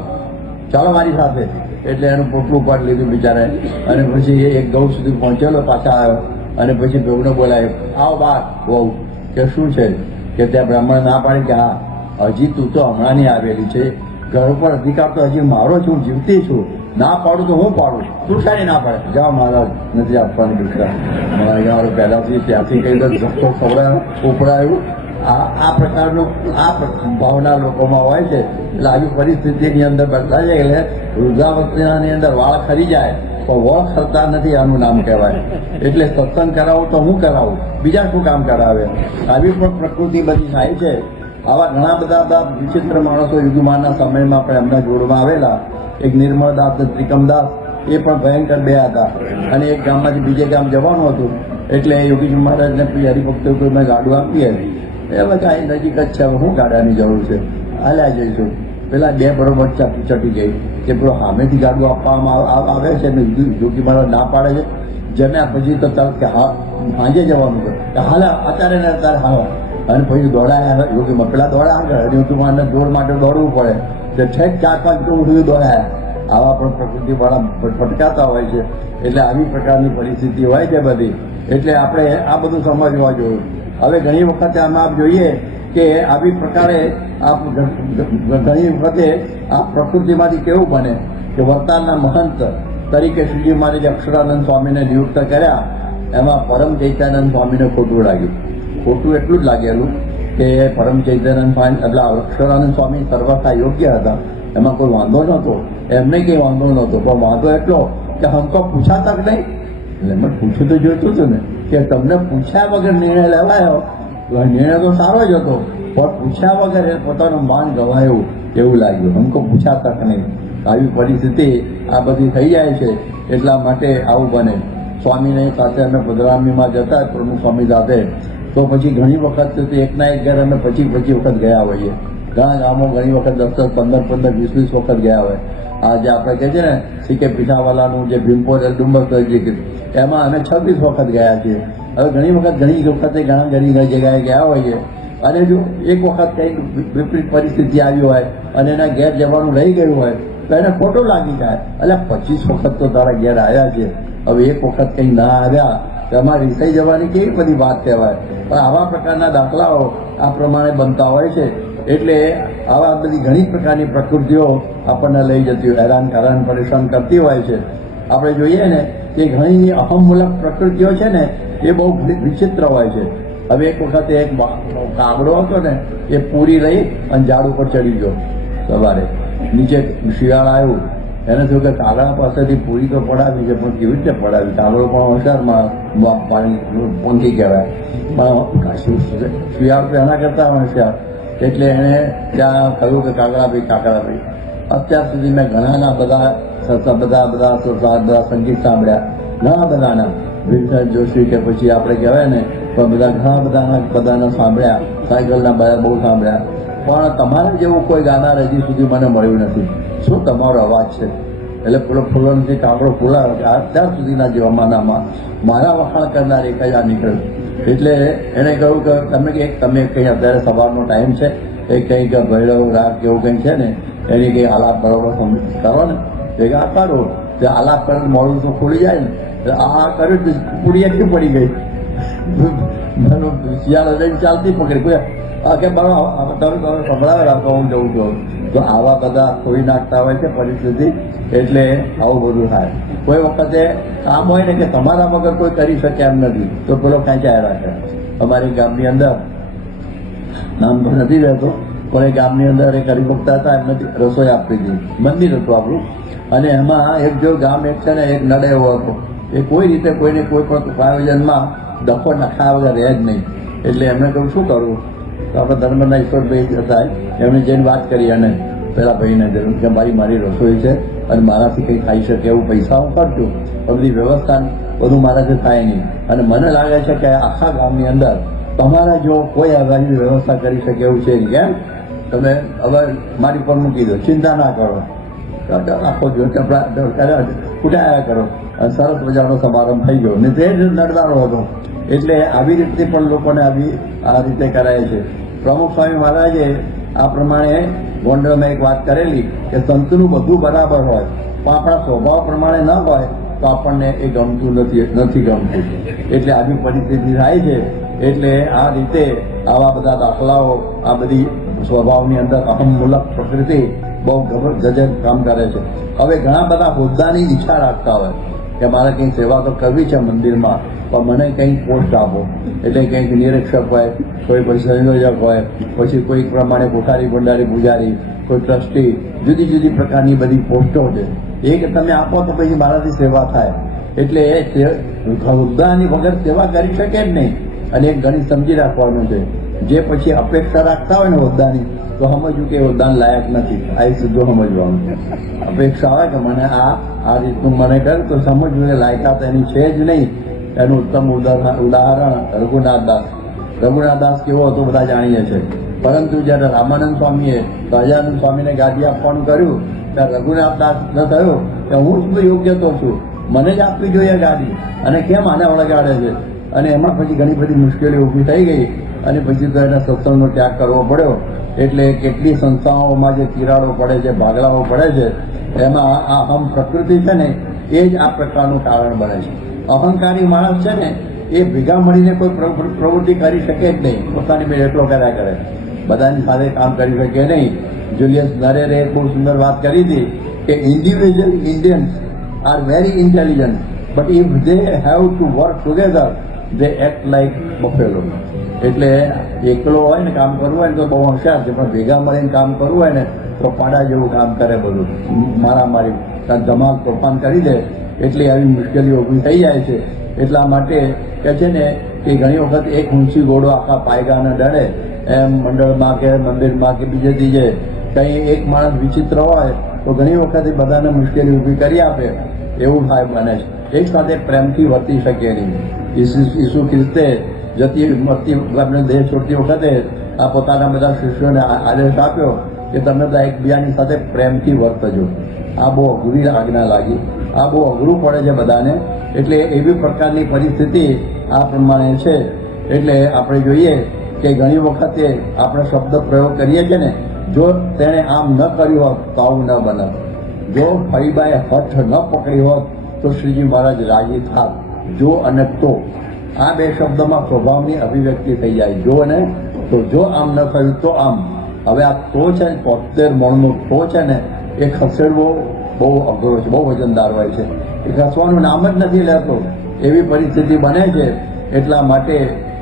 ચાલો મારી સાથે. એટલે એનું પોટલું ઉપાડી લીધું બિચારે, અને પછી એક ગૌ સુધી પહોંચેલો, પાછા આવ્યો અને પછી ગૌને બોલાય, આવો બહાર વહુ. કે શું છે? કે ત્યાં બ્રાહ્મણ ના પાડી. કે હા, હજી તું તો હમણાંની આવેલી છે, ઘર ઉપર અધિકાર તો હજી મારો છું, જીવતી છું, ના પાડું તો હું પાડું, તું સારી ના પાડે. જાઓ મહારાજ, નથી આપવાની દીકરા. મારા પહેલાથી ત્યાંથી કઈ તો ધક્કો ખવડાયો ઉપડાયું. આ પ્રકારનું આ ભાવના લોકોમાં હોય છે. એટલે આવી પરિસ્થિતિની અંદર બેઠા છે. એટલે વૃદ્ધાવસ્થાની અંદર વાળ ખરી જાય તો વળ ખરતા નથી, આનું નામ કહેવાય. એટલે સત્સંગ કરાવું તો હું કરાવું, બીજા શું કામ કરાવે? આવી પણ પ્રકૃતિ બધી થાય છે. આવા ઘણા બધા વિચિત્ર માણસો યુગમાના સમયમાં પણ એમના જોડમાં આવેલા. એક નિર્મળદાસ ને ત્રિકમદાસ, એ પણ ભયંકર બે હતા. અને એક ગામમાંથી બીજે ગામ જવાનું હતું, એટલે યોગીજી મહારાજને હરિભક્તો મેં ગાડું આપીએ. એ બધા અહીં નજીક જ છે, હું ગાડાની જરૂર છે, હાલ્યા જઈશું. પેલા બે બરોબર ચટી ગઈ કે પેલો સામેથી ગાડું આપવામાં આવે છે ને યોગી મહારાજ ના પાડે છે. જમ્યા પછી તો તરત કે હા સાંજે જવાનું છે, કે હાલે અત્યારે ને અત્યારે હાલો. અને પછી દોડાયા યોગીમાં, પેલા દોડા આગળ યોગીમાને દોડ માટે દોડવું પડે, તે છેક 4-5 કિલોમીટર સુધી દોડાયા. આવા પણ પ્રકૃતિવાળા ફટકાતા હોય છે. એટલે આવી પ્રકારની પરિસ્થિતિ હોય છે બધી. એટલે આપણે આ બધું સમજવા જોઈએ. હવે ઘણી વખતે આમાં આપ જોઈએ કે આવી પ્રકારે ઘણી વખતે આ પ્રકૃતિમાંથી કેવું બને કે વર્તારના મહંત તરીકે શ્રીજી મહારાજે અક્ષરાનંદ સ્વામીને નિયુક્ત કર્યા. એમાં પરમ ચૈત્યાનંદ સ્વામીને ખોટું લાગ્યું. ખોટું એટલું જ લાગેલું કે પરમ ચૈત્યાનંદ સ્વામી એટલે અક્ષરાનંદ સ્વામી સર્વથા યોગ્ય હતા, એમાં કોઈ વાંધો નહોતો, એમને કંઈ વાંધો નહોતો. પણ વાંધો એટલો કે હમકો પૂછા તક નહીં. એટલે મેં પૂછ્યું તો જોઈતું હતું ને કે તમને પૂછ્યા વગર નિર્ણય લેવાયો. નિર્ણય તો સારો જ હતો, પણ પૂછ્યા વગર એ પોતાનું માન ગવાયું એવું લાગ્યું. હમકો પૂછા તક નહીં. આવી પરિસ્થિતિ આ બધી થઈ જાય છે. એટલા માટે આવું બને. સ્વામીને સાથે અમે પધરામીમાં જતા પ્રમુખ સ્વામી સાથે, તો પછી ઘણી વખત એકના એક ઘર અમે 25 વખત ગયા હોઈએ. ઘણા ગામો ઘણી વખત 10-15, 20 વખત ગયા હોય. આ જે આપણે કહે છે ને સીકે પીઠાવાલાનું જે ભીમપોર ડુંબર તરીકે, એમાં અમે 26 વખત ગયા છીએ. હવે ઘણી વખતે ઘણી જગ્યાએ ગયા હોઈએ. અને જો એક વખત કંઈક વિપરીત પરિસ્થિતિ આવી હોય અને એના ઘેર જવાનું રહી ગયું હોય તો એને ખોટું લાગી જાય. એટલે 25 વખત તો તારા ઘેર આવ્યા છે, હવે એક વખત કંઈ ના આવ્યા તો એમાં રીસાઈ જવાની કેવી બધી વાત કહેવાય. પણ આવા પ્રકારના દાખલાઓ આ પ્રમાણે બનતા હોય છે. એટલે આવા બધી ઘણી પ્રકારની પ્રકૃતિઓ આપણને લઈ જતી હોય, હેરાન પરેશાન કરતી હોય છે. આપણે જોઈએ ને કે ઘણી અહમમૂલક પ્રકૃતિઓ છે ને, એ બહુ વિચિત્ર હોય છે. હવે એક વખતે એક કાગડો હતો ને, એ પૂરી લઈ અને ઝાડ ઉપર ચડી ગયો. સવારે નીચે શિયાળ આવ્યું, એને થયું કે કાગડા પાસેથી પૂરી તો પડાવી છે, પણ કેવી રીતે પડાવી? કાગડો પણ હોશિયારમાં પાણી પંખી કહેવાય, પણ શિયાળ તો એના કરતા હોશિયાર. એટલે એણે ત્યાં કહ્યું કે કાગડાભાઈ, અત્યાર સુધી મેં ઘણાના બધા સંગીત સાંભળ્યા, ઘણા બધાના વિરસદ જોશી કે પછી આપણે કહેવાય ને, પણ ઘણા બધાના સાંભળ્યા, સાયકલના બધા બહુ સાંભળ્યા, પણ તમારા જેવું કોઈ ગાનાર હજી સુધી મને મળ્યું નથી. શું તમારો અવાજ છે? એટલે પેલો ફૂલોથી કાગડો ફૂલાયો કે અત્યાર સુધીના જમાનામાં મારા વખાણ કરનાર એક જ આ નીકળ્યું. એટલે એણે કહ્યું કે તમે કંઈ અત્યારે સવારનો ટાઈમ છે, એ કંઈક ભૈરવ રાગ કેવું કંઈ છે ને, એની કંઈ આલાપ બરોબર કરો ને. એ આ કરો તે આલાપ કરે મોડું તો ખુલી જાય ને. આ કર્યું પૂરી એકથી પડી ગઈ. શિયાળા લઈને ચાલતી પકડી કોઈ કે બરાબર તમે સંભળાવે રાખો હું જઉં છું. તો આવા બધા ખોઈ નાખતા હોય છે પરિસ્થિતિ, એટલે આવું બધું થાય. કોઈ વખતે આમ હોય ને કે તમારા વગર કોઈ કરી શકે એમ નથી, તો પેલો ખેંચાય રાખે. અમારી ગામની અંદર નામ તો નથી રહેતો, પણ એ ગામની અંદર એક હરિભક્તા હતા, એમને રસોઈ આપતી હતી, મંદિર હતું આપણું, અને એમાં એક જો ગામ એક છે ને એક નડે એવો હતો, એ કોઈ રીતે કોઈને કોઈ પણ આયોજનમાં દફો નખાયા વગર રહે જ નહીં. એટલે એમણે કહ્યું શું કરવું, તો આપણે ધર્મના ઈશ્વરભાઈ હતા, એમણે જઈને વાત કરી, અને પેલા ભાઈને જરૂર કે મારી રસોઈ છે અને મારાથી કંઈ ખાઈ શકે એવું પૈસા હું ખર્ચું, બધી વ્યવસ્થા બધું મારાથી થાય નહીં, અને મને લાગે છે કે આખા ગામની અંદર તમારા જો કોઈ આગાની વ્યવસ્થા કરી શકે એવું છે ને, કેમ તમે હવે મારી પર મૂકી દો, ચિંતા ના કરો, આખો ફૂટાયા કરો, અને સરસ મજાનો સમારંભ થઈ ગયો ને તે જ નડદારો હતો. એટલે આવી રીતે પણ લોકોને આ રીતે કરાય છે. પ્રમુખ સ્વામી મહારાજે આ પ્રમાણે ગોંડલમાં એક વાત કરેલી કે સંતનું બધું બરાબર હોય પણ આપણા સ્વભાવ પ્રમાણે ન હોય તો આપણને એ ગમતું નથી ગમતું. એટલે આવી પરિસ્થિતિ થાય છે. એટલે આ રીતે આવા બધા દાખલાઓ, આ બધી સ્વભાવની અંદર અહમમૂલક પ્રકૃતિ બહુ ગજબ કામ કરે છે. હવે ઘણા બધા હોદ્દાની ઈચ્છા રાખતા હોય કે મારે કંઈક સેવા તો કરવી છે મંદિરમાં, પણ મને કંઈક પોસ્ટ આપો. એટલે કંઈક નિરીક્ષક હોય, કોઈ પછી સંયોજક હોય, પછી કોઈ પ્રમાણે કોઠારી ભંડારી પૂજારી, કોઈ ટ્રસ્ટી, જુદી જુદી પ્રકારની બધી પોસ્ટો છે. એ કે તમે આપો તો પછી મારાથી સેવા થાય. એટલે એ હોદ્દાની વગર સેવા કરી શકે જ નહીં. અને એક ગણિત સમજી રાખવાનું છે, જે પછી અપેક્ષા રાખતા હોય ને હોદ્દાની, તો સમજવું કે હોદ્દાન લાયક નથી. આ સીધું સમજવાનું. અપેક્ષા હોય કે મને આ રીતનું મને કર, તો સમજવું કે લાયકાત એની છે જ નહીં. એનું ઉત્તમ ઉદાહરણ રઘુનાથ દાસ કેવો હતો બધા જાણીએ છીએ. પરંતુ જ્યારે રામાનંદ સ્વામીએ સહજાનંદ સ્વામીને ગાદી આપવાનું કર્યું, ત્યારે રઘુનાથ દાસ ન થયો કે હું જ યોગ્ય તો છું, મને જ આપવી જોઈએ ગાદી, અને કેમ આને વળગાડે છે. અને એમાં પછી ઘણી બધી મુશ્કેલીઓ ઊભી થઈ ગઈ, અને પછી તો એને સત્સંગનો ત્યાગ કરવો પડ્યો. એટલે કેટલી સંસ્થાઓમાં જે તિરાડો પડે છે, ભાગલાઓ પડે છે, એમાં આ અહમ પ્રકૃતિ છે ને, એ જ આ પ્રકારનું કારણ બને છે. અહંકારી માણસ છે ને, એ ભેગા મળીને કોઈ પ્રવૃત્તિ કરી શકે જ નહીં, પોતાની બે એકલો કર્યા કરે, બધાની સાથે કામ કરી શકે નહીં. જુલિયસ નરેરે બહુ સુંદર વાત કરી હતી કે individual Indians are very intelligent, but if they have to work together they act like Buffalo. એટલે એકલો હોય ને કામ કરવું હોય ને તો બહુ હોશિયાર છે, પણ ભેગા મળીને કામ કરવું હોય ને તો પાડા જેવું કામ કરે, બધું મારામારી ધમાલ તોફાન કરી દે. એટલે આવી મુશ્કેલીઓ ઊભી થઈ જાય છે. એટલા માટે કે છે ને કે ઘણી વખત એક ઊંચી ઘોડો આખા પાયગાને ડરે, એમ મંડળમાં કે મંદિરમાં કે બીજે ત્રીજે કંઈ એક માણસ વિચિત્ર હોય તો ઘણી વખત એ બધાને મુશ્કેલી ઊભી કરી આપે, એવું થાય બને છે. એક સાથે પ્રેમથી વર્તી શકે નહીં. ઈસુ ખ્રિસ્તે આપણે દેહ છોડતી વખતે આ પોતાના બધા શિષ્યોને આદેશ આપ્યો કે તમે બધા એકબીજાની સાથે પ્રેમથી વર્તજો. આ બહુ અઘરી આજ્ઞા લાગી, આ બહુ અઘરું પડે છે બધાને. એટલે એવી પ્રકારની પરિસ્થિતિ આ પ્રમાણે છે. એટલે આપણે જોઈએ કે ઘણી વખતે આપણે શબ્દ પ્રયોગ કરીએ છીએ ને, જો તેણે આમ ન કર્યું હોત તો આવું ન બને. જો ફઈબાએ હઠ ન પકડી હોત તો શ્રીજી મહારાજ રાજી થાત. જો અને તો, આ બે શબ્દમાં સ્વભાવની અભિવ્યક્તિ થઈ જાય. જો અને તો, જો આમ ન થયું તો આમ. હવે આ તો છે ને 73 મણનો તો છે ને, એ ખસેડવો બહુ અઘરો છે, બહુ વજનદાર હોય છે. એ ખસવાનું નામ જ નથી લેતો, એવી પરિસ્થિતિ બને છે. એટલા માટે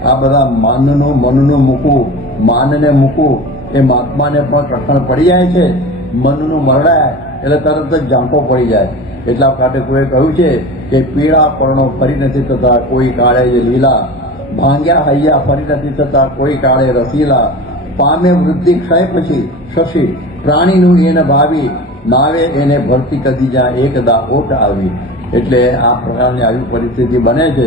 આ બધા મનનું મૂકવું, માનને મૂકવું, એ મહાત્માને પણ કઠણ પડી જાય છે. મનનું મરડાય એટલે તરત જ ઝાંખો પડી જાય. એટલા માટે કોઈએ કહ્યું છે કે પીળા પર્ણો ફરી નથી થતા, કોઈ કાળે જે લીલા, ભાંગ્યા હૈયા ફરી નથી થતા, કોઈ કાળે રસીલા, પામે વૃદ્ધિ ક્ષય પછી શશી, પ્રાણીનું એને ભાવી, નાવે એને ભરતી કદી જ્યાં એકદા ઓટ આવી. એટલે આ પ્રકારની આવી પરિસ્થિતિ બને છે.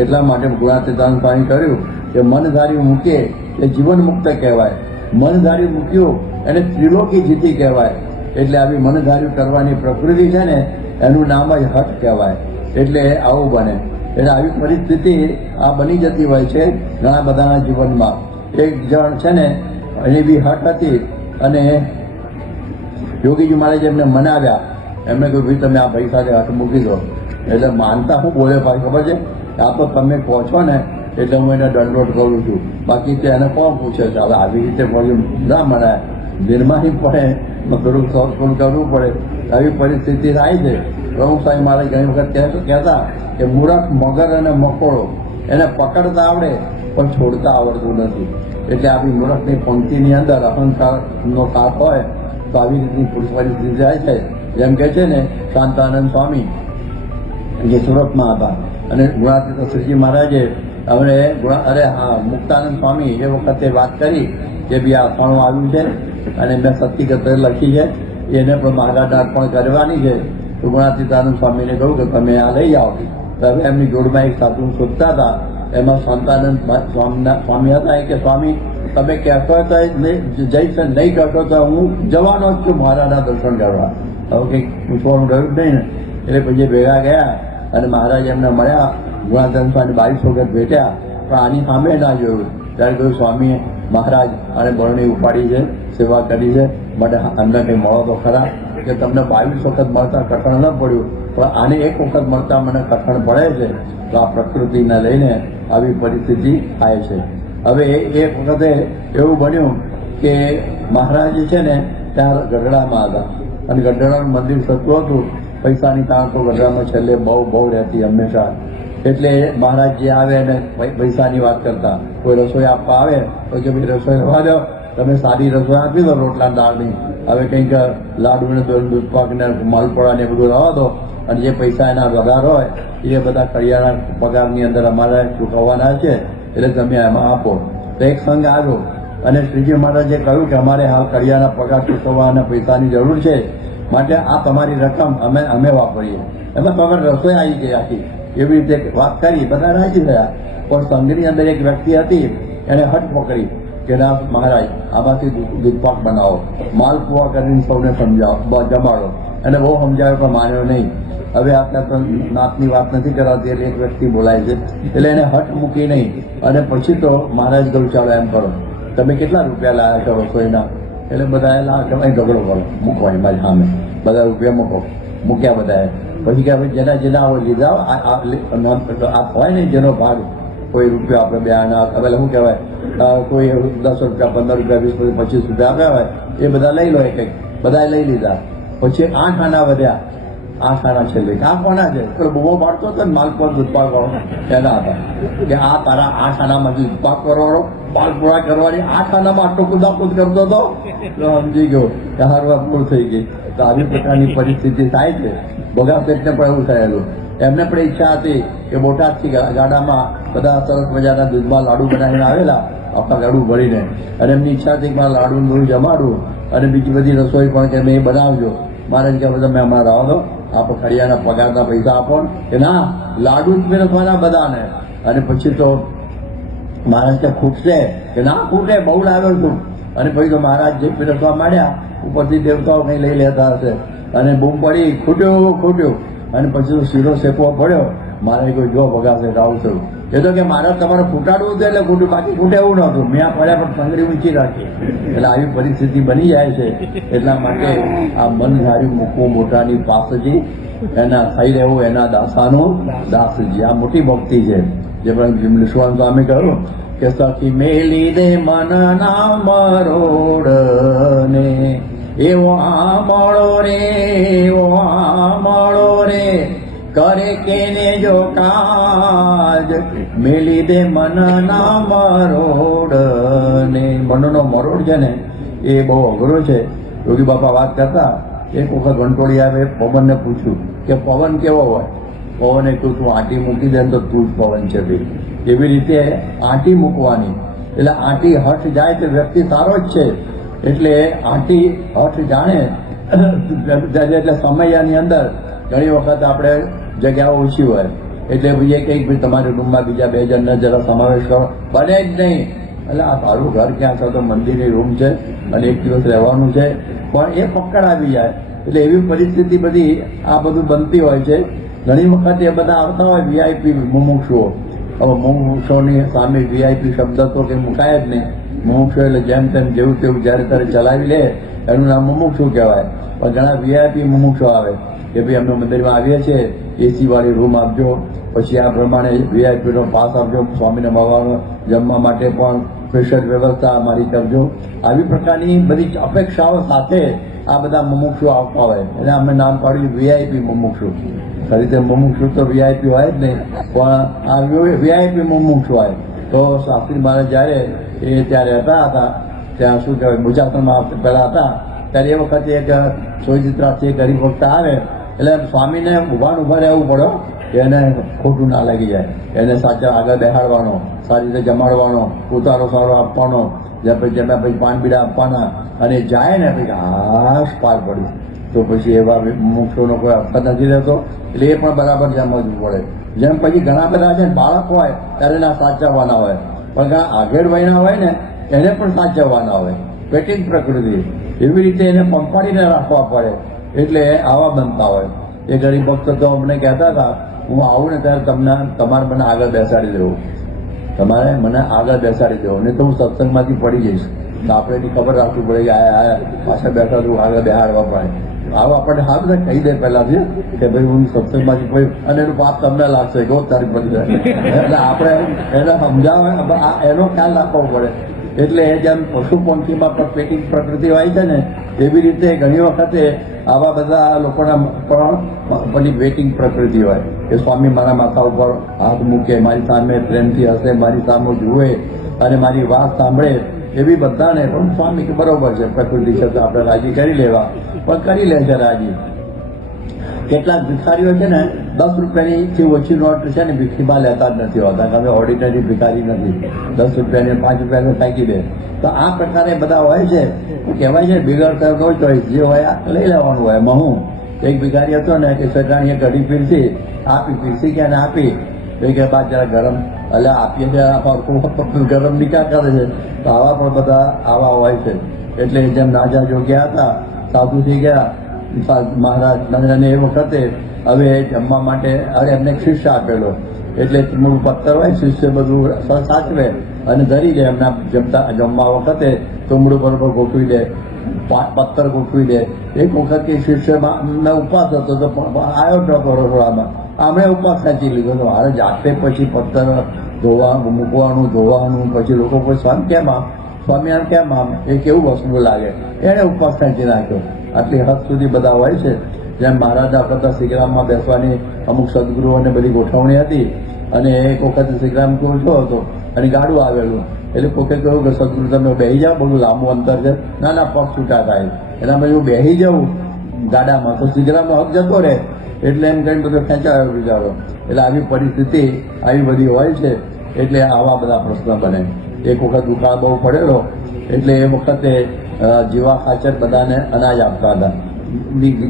એટલા માટે ગુણાતીતાન સ્વામી કર્યું કે મન ધાર્યું મૂકે એ જીવન મુક્ત કહેવાય, મન ધાર્યું મૂક્યું એને ત્રિલોકી જીતી કહેવાય. એટલે આવી મન ધાર્યું કરવાની પ્રકૃતિ છે ને, એનું નામ જ હઠ કહેવાય. એટલે આવું બને. એટલે આવી પરિસ્થિતિ આ બની જતી હોય છે ઘણા બધાના જીવનમાં. એક જણ છે ને, એની બી હઠ હતી, અને યોગીજી મહારાજ એમને મનાવ્યા. એમને કહ્યું ભાઈ તમે આ ભાઈ સાથે હઠ મૂકી દો. એટલે માનતા શું બોલે ભાઈ ખબર છે, આ તો તમે કહો છો ને એટલે હું એને દંડવટ કરું છું. બાકી તે એને કોણ પૂછે છે? હવે આવી રીતે મળ્યું ના મળે, નિર્માહી પડે, થોડુંક થોડું કરવું પડે. આવી પરિસ્થિતિ થાય છે. પ્રમુખ સાહેબ મારે ઘણી વખત કહેતા કે મૂરખ, મગર અને મકોડો એને પકડતા આવડે પણ છોડતા આવડતું નથી. એટલે આવી મૂરખની પંક્તિની અંદર અહંકારનો સાથ હોય તો આવી રીતની પરિસ્થિતિ જાય છે. જેમ કે છે ને શાંતાનંદ સ્વામી જે સુરતમાં હતા અને ગુણાતીત શ્રીજી મહારાજે મુક્તાનંદ સ્વામી એ વખતે વાત કરી કે ભાઈ આ અથાણું આવ્યું છે અને મેં સત્યગત લખી છે, એને પણ મહારાજ અર્પણ કરવાની છે. તો ગુણાતીતાનંદ સ્વામીને કહ્યું કે તમે આ લઈ આવો. તો હવે એમની જોડમાં એક સાધુ શોધતા હતા. એમાં શાંતાનંદ સ્વામી હતા કે સ્વામી તમે કહેતો તો જઈશ, નહીં કહેતો તો હું જવાનો જ છું મહારાજના દર્શન કરવા. હવે કંઈક પૂછવાનું રહ્યું જ નહીં ને. એટલે પછી ભેગા ગયા અને મહારાજ એમને મળ્યા. ગુણાતીતાનંદ સ્વામી 22 વખત ભેટ્યા પણ આની સામે ના જોયું. ત્યારે કહ્યું સ્વામીએ મહારાજ આને બરણી ઉપાડી છે, સેવા કરી છે, માટે અમને કંઈ મળો તો ખરા. કે તમને 22 વખત મળતા કઠણ ન પડ્યું પણ આને એક વખત મળતા મને કઠણ પડે છે. તો આ પ્રકૃતિને લઈને આવી પરિસ્થિતિ થાય છે. હવે એક વખતે એવું બન્યું કે મહારાજ છે ને ત્યાં ગઢડામાં હતા અને ગઢડાનું મંદિર સસ્તું હતું. પૈસાની તાણ તો ગઢડામાં છેલ્લે બહુ રહેતી હંમેશા. એટલે મહારાજ જે આવે ને પૈસાની વાત કરતા. કોઈ રસોઈ આપવા આવે તો કે ભાઈ રસોઈ રવા દો, તમે સારી રસોઈ આપી દો રોટલા દાળની, હવે કંઈક લાડુ ને દૂધપાક ને માલપોળા ને બધું રવા દો અને જે પૈસા એના વધાર હોય એ બધા કરિયાના પગારની અંદર અમારે ચૂકવવાના છે એટલે તમે એમાં આપો. તો એક સંઘ આવ્યો અને શ્રીજી મહારાજે કહ્યું કે અમારે હાલ કરિયાના પગાર ચૂકવવાના પૈસાની જરૂર છે, માટે આ તમારી રકમ અમે વાપરીએ. એમાં તમારે રસોઈ આવી ગઈ આખી. એવી રીતે વાત કરી, બધા રાજી થયા. પણ સંઘની અંદર એક વ્યક્તિ હતી, એને હટ પકડી કે ના મહારાજ આમાંથી દૂધપાક બનાવો, માલપુઆ કરીને સૌને જમાડો. એને બહુ સમજાવ્યો પણ માન્યો નહીં. હવે આપણે નાતની વાત નથી કરાતી એટલે એક વ્યક્તિ બોલાય છે એટલે એને હટ મૂકી નહીં. અને પછી તો મહારાજ કહ્યું ચાલો એમ કરો, તમે કેટલા રૂપિયા લાવ્યા છો રસોઈના? એટલે બધાએ ઝઘડો કરો, મૂકો મારી સામે, બધા રૂપિયા મૂક્યા બધાએ. પછી કે જેના લીધા આ હોય ને જેનો ભાગ, કોઈ રૂપિયા આપણે બે આના હવે શું કહેવાય, કોઈ 10 રૂપિયા 15 રૂપિયા 20 25 રૂપિયા આપ્યા હોય એ બધા લઈ લો. કંઈક બધાએ લઈ લીધા. પછી 8 આના વધ્યા. 8 આના છેલ્લે આ કોના છે? બહુ પાડતો હતો ને માલપુર દૂધપાક વાળો એના હતા કે આ તારા 8 આનામાંથી દૂધપાક કરવાનો, માલપુરા કરવાની. 8 આનામાં આટલો કુદાકુદ કરતો હતો તો સમજી ગયો કે હારવા પૂર થઈ ગઈ. તો આવી પ્રકારની પરિસ્થિતિ થાય છે. ભગા શેઠને પણ એવું થયેલું. એમને પણ ઈચ્છા હતી કે બોટાદથી ગાડામાં બધા સરસ મજાના દૂધમાં લાડુ બનાવીને આવેલા, આખા લાડુ ભરીને, અને એમની ઈચ્છા હતી કે મારા લાડુનું દૂધ જમાડું અને બીજી બધી રસોઈ પણ કે મેં બનાવજો. મહારાજ કે તમે હમણાં રહો દો, આપ ખડિયાના પગારના પૈસા આપો કે ના લાડુ જ પીરસવાના બધાને. અને પછી તો મહારાજ કે ખૂટશે કે ના ખૂટે, બહુ લાવ્યો છું. અને પછી તો મહારાજ જે પીરસવા માંડ્યા ઉપરથી દેવતાઓ કંઈ લઈ લેતા હશે અને બૂમ પડી ખૂટ્યું. અને પછી તો શીરો શેકવો પડ્યો. મારે કોઈ જો ભગાશે આવું થયું. એ તો કે મારે તમારે ફૂટાડવું હતું એટલે ખૂટ્યું, બાકી ખૂટે એવું નહોતું. મેં આ પડ્યા પણ સંગરી ઊંચી રાખી. એટલે આવી પરિસ્થિતિ બની જાય છે. એટલા માટે આ મન ધારી મૂકવું મોટાની પાસજી, એના થઈ રહેવું એના દાસાનો દાસજી. આ મોટી ભક્તિ છે. જે પણ વિશ્વાન સ્વામી કહ્યું કે સખી મેલી દે મનના મરોડ ને એવો આમળો રે કરે કેને જો કાજ, મેલી દે મનના મરોડ ને. મનનો મરોડ છે ને એ બહુ અઘરો છે. યોગી બાપા વાત કરતા, એક વખત વંટોળી આવે, પવનને પૂછ્યું કે પવન કેવો હોય? પવને કહ્યું તું આંટી મૂકી દે તો તું જ પવન છે ભાઈ. એવી રીતે આંટી મૂકવાની. એટલે આંટી હઠ જાય તો વ્યક્તિ સારો જ છે. એટલે આંટી હઠ જાણે એટલે સમયની અંદર ઘણી વખત આપણે જગ્યાઓ ઓછી હોય એટલે ભાઈ કંઈક ભાઈ તમારી રૂમમાં બીજા 2 જણને જરા સમાવેશ કરો, બને જ નહીં. એટલે આ તારું ઘર ક્યાં છે? તો મંદિરની રૂમ છે અને 1 દિવસ રહેવાનું છે, પણ એ પકડ આવી જાય. એટલે એવી પરિસ્થિતિ બધી આ બધું બનતી હોય છે. ઘણી વખત એ બધા આવતા હોય VIP મુમુક્ષુઓ. હવે મુમુક્ષોની સામે VIP શબ્દ તો કંઈ મુકાય જ નહીં. મુમુક્ષો એટલે જેમ તેમ જેવું તેવું જ્યારે ત્યારે ચલાવી લે એનું નામ મુમુક્ષુ કહેવાય. પણ ઘણા વીઆઈપી મુમુક્ષો આવે કે ભાઈ અમે મંદિરમાં આવીએ છીએ, એસી વાળી રૂમ આપજો, પછી આ પ્રમાણે વીઆઈપીનો પાસ આપજો, સ્વામીને મળવાનો, જમવા માટે પણ સ્પેશિયલ વ્યવસ્થા અમારી કરજો. આવી પ્રકારની બધી અપેક્ષાઓ સાથે આ બધા મુમુક્ષુ આવતા હોય એને અમે નામ પાડ્યું વીઆઈપી મુમુક્ષુ. ખરી રીતે મુમુક્ષુ તો વીઆઈપી હોય જ નહીં, પણ આ વીઆઈપી મુમુક્ષુ હોય. તો શાસ્ત્રી મહારાજ જ્યારે એ ત્યાં રહેતા હતા, ત્યાં શું કહેવાય ગુજરાતમાં પહેલાં હતા, ત્યારે એ વખતે એક સોયચિત્રાથી એક હરિભક્ત આવે એટલે સ્વામીને ઉભા રહેવું પડે કે એને ખોટું ના લાગી જાય, એને સાચા આગળ બેહાડવાનો, સારી રીતે જમાડવાનો, ઉતારો સારો આપવાનો, જેમાં પછી પાનબીડા આપવાના, અને જાય ને પછી હાશ પાર પડી તો પછી એવા મુક્ષોનો કોઈ અર્થ નથી રહેતો. એટલે એ પણ બરાબર સમજવું પડે. જેમ પછી ઘણા બધા છે બાળક હોય ત્યારે એના સાચવવાના હોય, પણ ઘણા આગળ વયના હોય ને એને પણ સાચવવાના હોય. પેટિંગ પ્રકૃતિ એવી રીતે એને પંપાડીને રાખવા પડે, એટલે આવા બનતા હોય. એ ગરીબ ભક્ત તો અમને કહેતા હતા, હું આવું ને ત્યારે તમારે મને આગળ બેસાડી દેવું, તમારે મને આગળ બેસાડી દેવો, નહીં તો હું સત્સંગમાંથી પડી જઈશ. તો આપણે એની ખબર રાખવી પડે કે આ પાછા બેઠા તું આગળ બેહાડવા પડે. આવું આપણને હા બધા કહી દે પહેલાથી કે ભાઈ હું સત્સંગમાંથી પડી, અને એનું પાપ તમને લાગશે કે તારી પડી જાય. એટલે આપણે એને સમજાવે, એનો ખ્યાલ રાખવો પડે. એટલે જેમ પશુ પંખીમાં પણ પેટિંગ પ્રકૃતિ હોય છે ને, એવી રીતે ઘણી વખતે આવા બધા લોકોના પણ બધી વેટિંગ પ્રકૃતિ હોય કે સ્વામી મારા માથા ઉપર હાથ મૂકે, મારી સામે પ્રેમથી હશે, મારી સામે જુએ અને મારી વાત સાંભળે. એવી બધાને પણ સ્વામી કે બરોબર છે, પ્રકૃતિ છે તો આપણે રાજી કરી લેવા, પણ કરી લે છે રાજી. કેટલાક ભિખારીઓ છે ને 10 રૂપિયાની ઓછી નોટ છે ને ભીખીમાં લેતા જ નથી હોતા, કારણ કે ઓર્ડિનરી ભિખારી નથી, 10 રૂપિયાની 5 રૂપિયાને ફેંકી દે. તો આ પ્રકારે બધા હોય છે. કહેવાય છે બિગડતા નો ચોઈસ, જે હોય લઈ લેવાનું હોય. હું એક ભિખારી હતો ને કે સટાણીએ કઢી પીરસી આપી, પીરસી ક્યાં આપી એ કે બાદ જરા ગરમ, એટલે આપીએ ગરમ નિકાલ કરે છે. તો આવા પણ બધા આવા હોય છે. એટલે જેમ નાજા જોગ્યા હતા, સાધુ થઈ ગયા મહારાજ, અને એ વખતે હવે જમવા માટે હવે એમને શિષ્ય આપેલો, એટલે મૂળ પથ્થર હોય, શિષ્ય બધું સાચવે અને ધરી દે. એમના જમવા વખતે તુમડું બરોબર ગોઠવી દે, પથ્થર ગોઠવી દે. એક વખત કે શિષ્યમાં ઉપવાસ હતો તો આવ્યો હતો રસોડામાં, આમણે ઉપવાસ ખેંચી લીધો હતો. હારે જાતે પછી પથ્થર મૂકવાનું, ધોવાનું, પછી લોકો કોઈ સ્વામી આમ કેમ આમ, એ કેવું વસ્તુ લાગે, એણે ઉપવાસ ખેંચી નાખ્યો. આટલી હદ સુધી બધા હોય છે. જેમ મહારાજ આપતા શ્રીગ્રામમાં બેસવાની અમુક સદગુરુઓને બધી ગોઠવણી હતી, અને એક વખત શ્રીગ્રામ પહોંચ્યો હતો અને ગાડું આવેલું, એટલે કોકે કહ્યું કે સદગુરુ તમે બેસી જાઓ, બહુ લાંબુ અંતર છે. ના પગ છૂટા થાય, એના પછી હું બેસી જાઉં ગાડામાં તો શ્રીગ્રામનો હક જતો રહે, એટલે એમ કહીને બધો ખેંચાયો બિચારો. એટલે આવી પરિસ્થિતિ આવી બધી હોય છે. એટલે આવા બધા પ્રશ્ન બને. એક વખત દુકાળ બહુ પડેલો, એટલે એ વખતે જીવા ખાચર બધાને અનાજ આપતા હતા.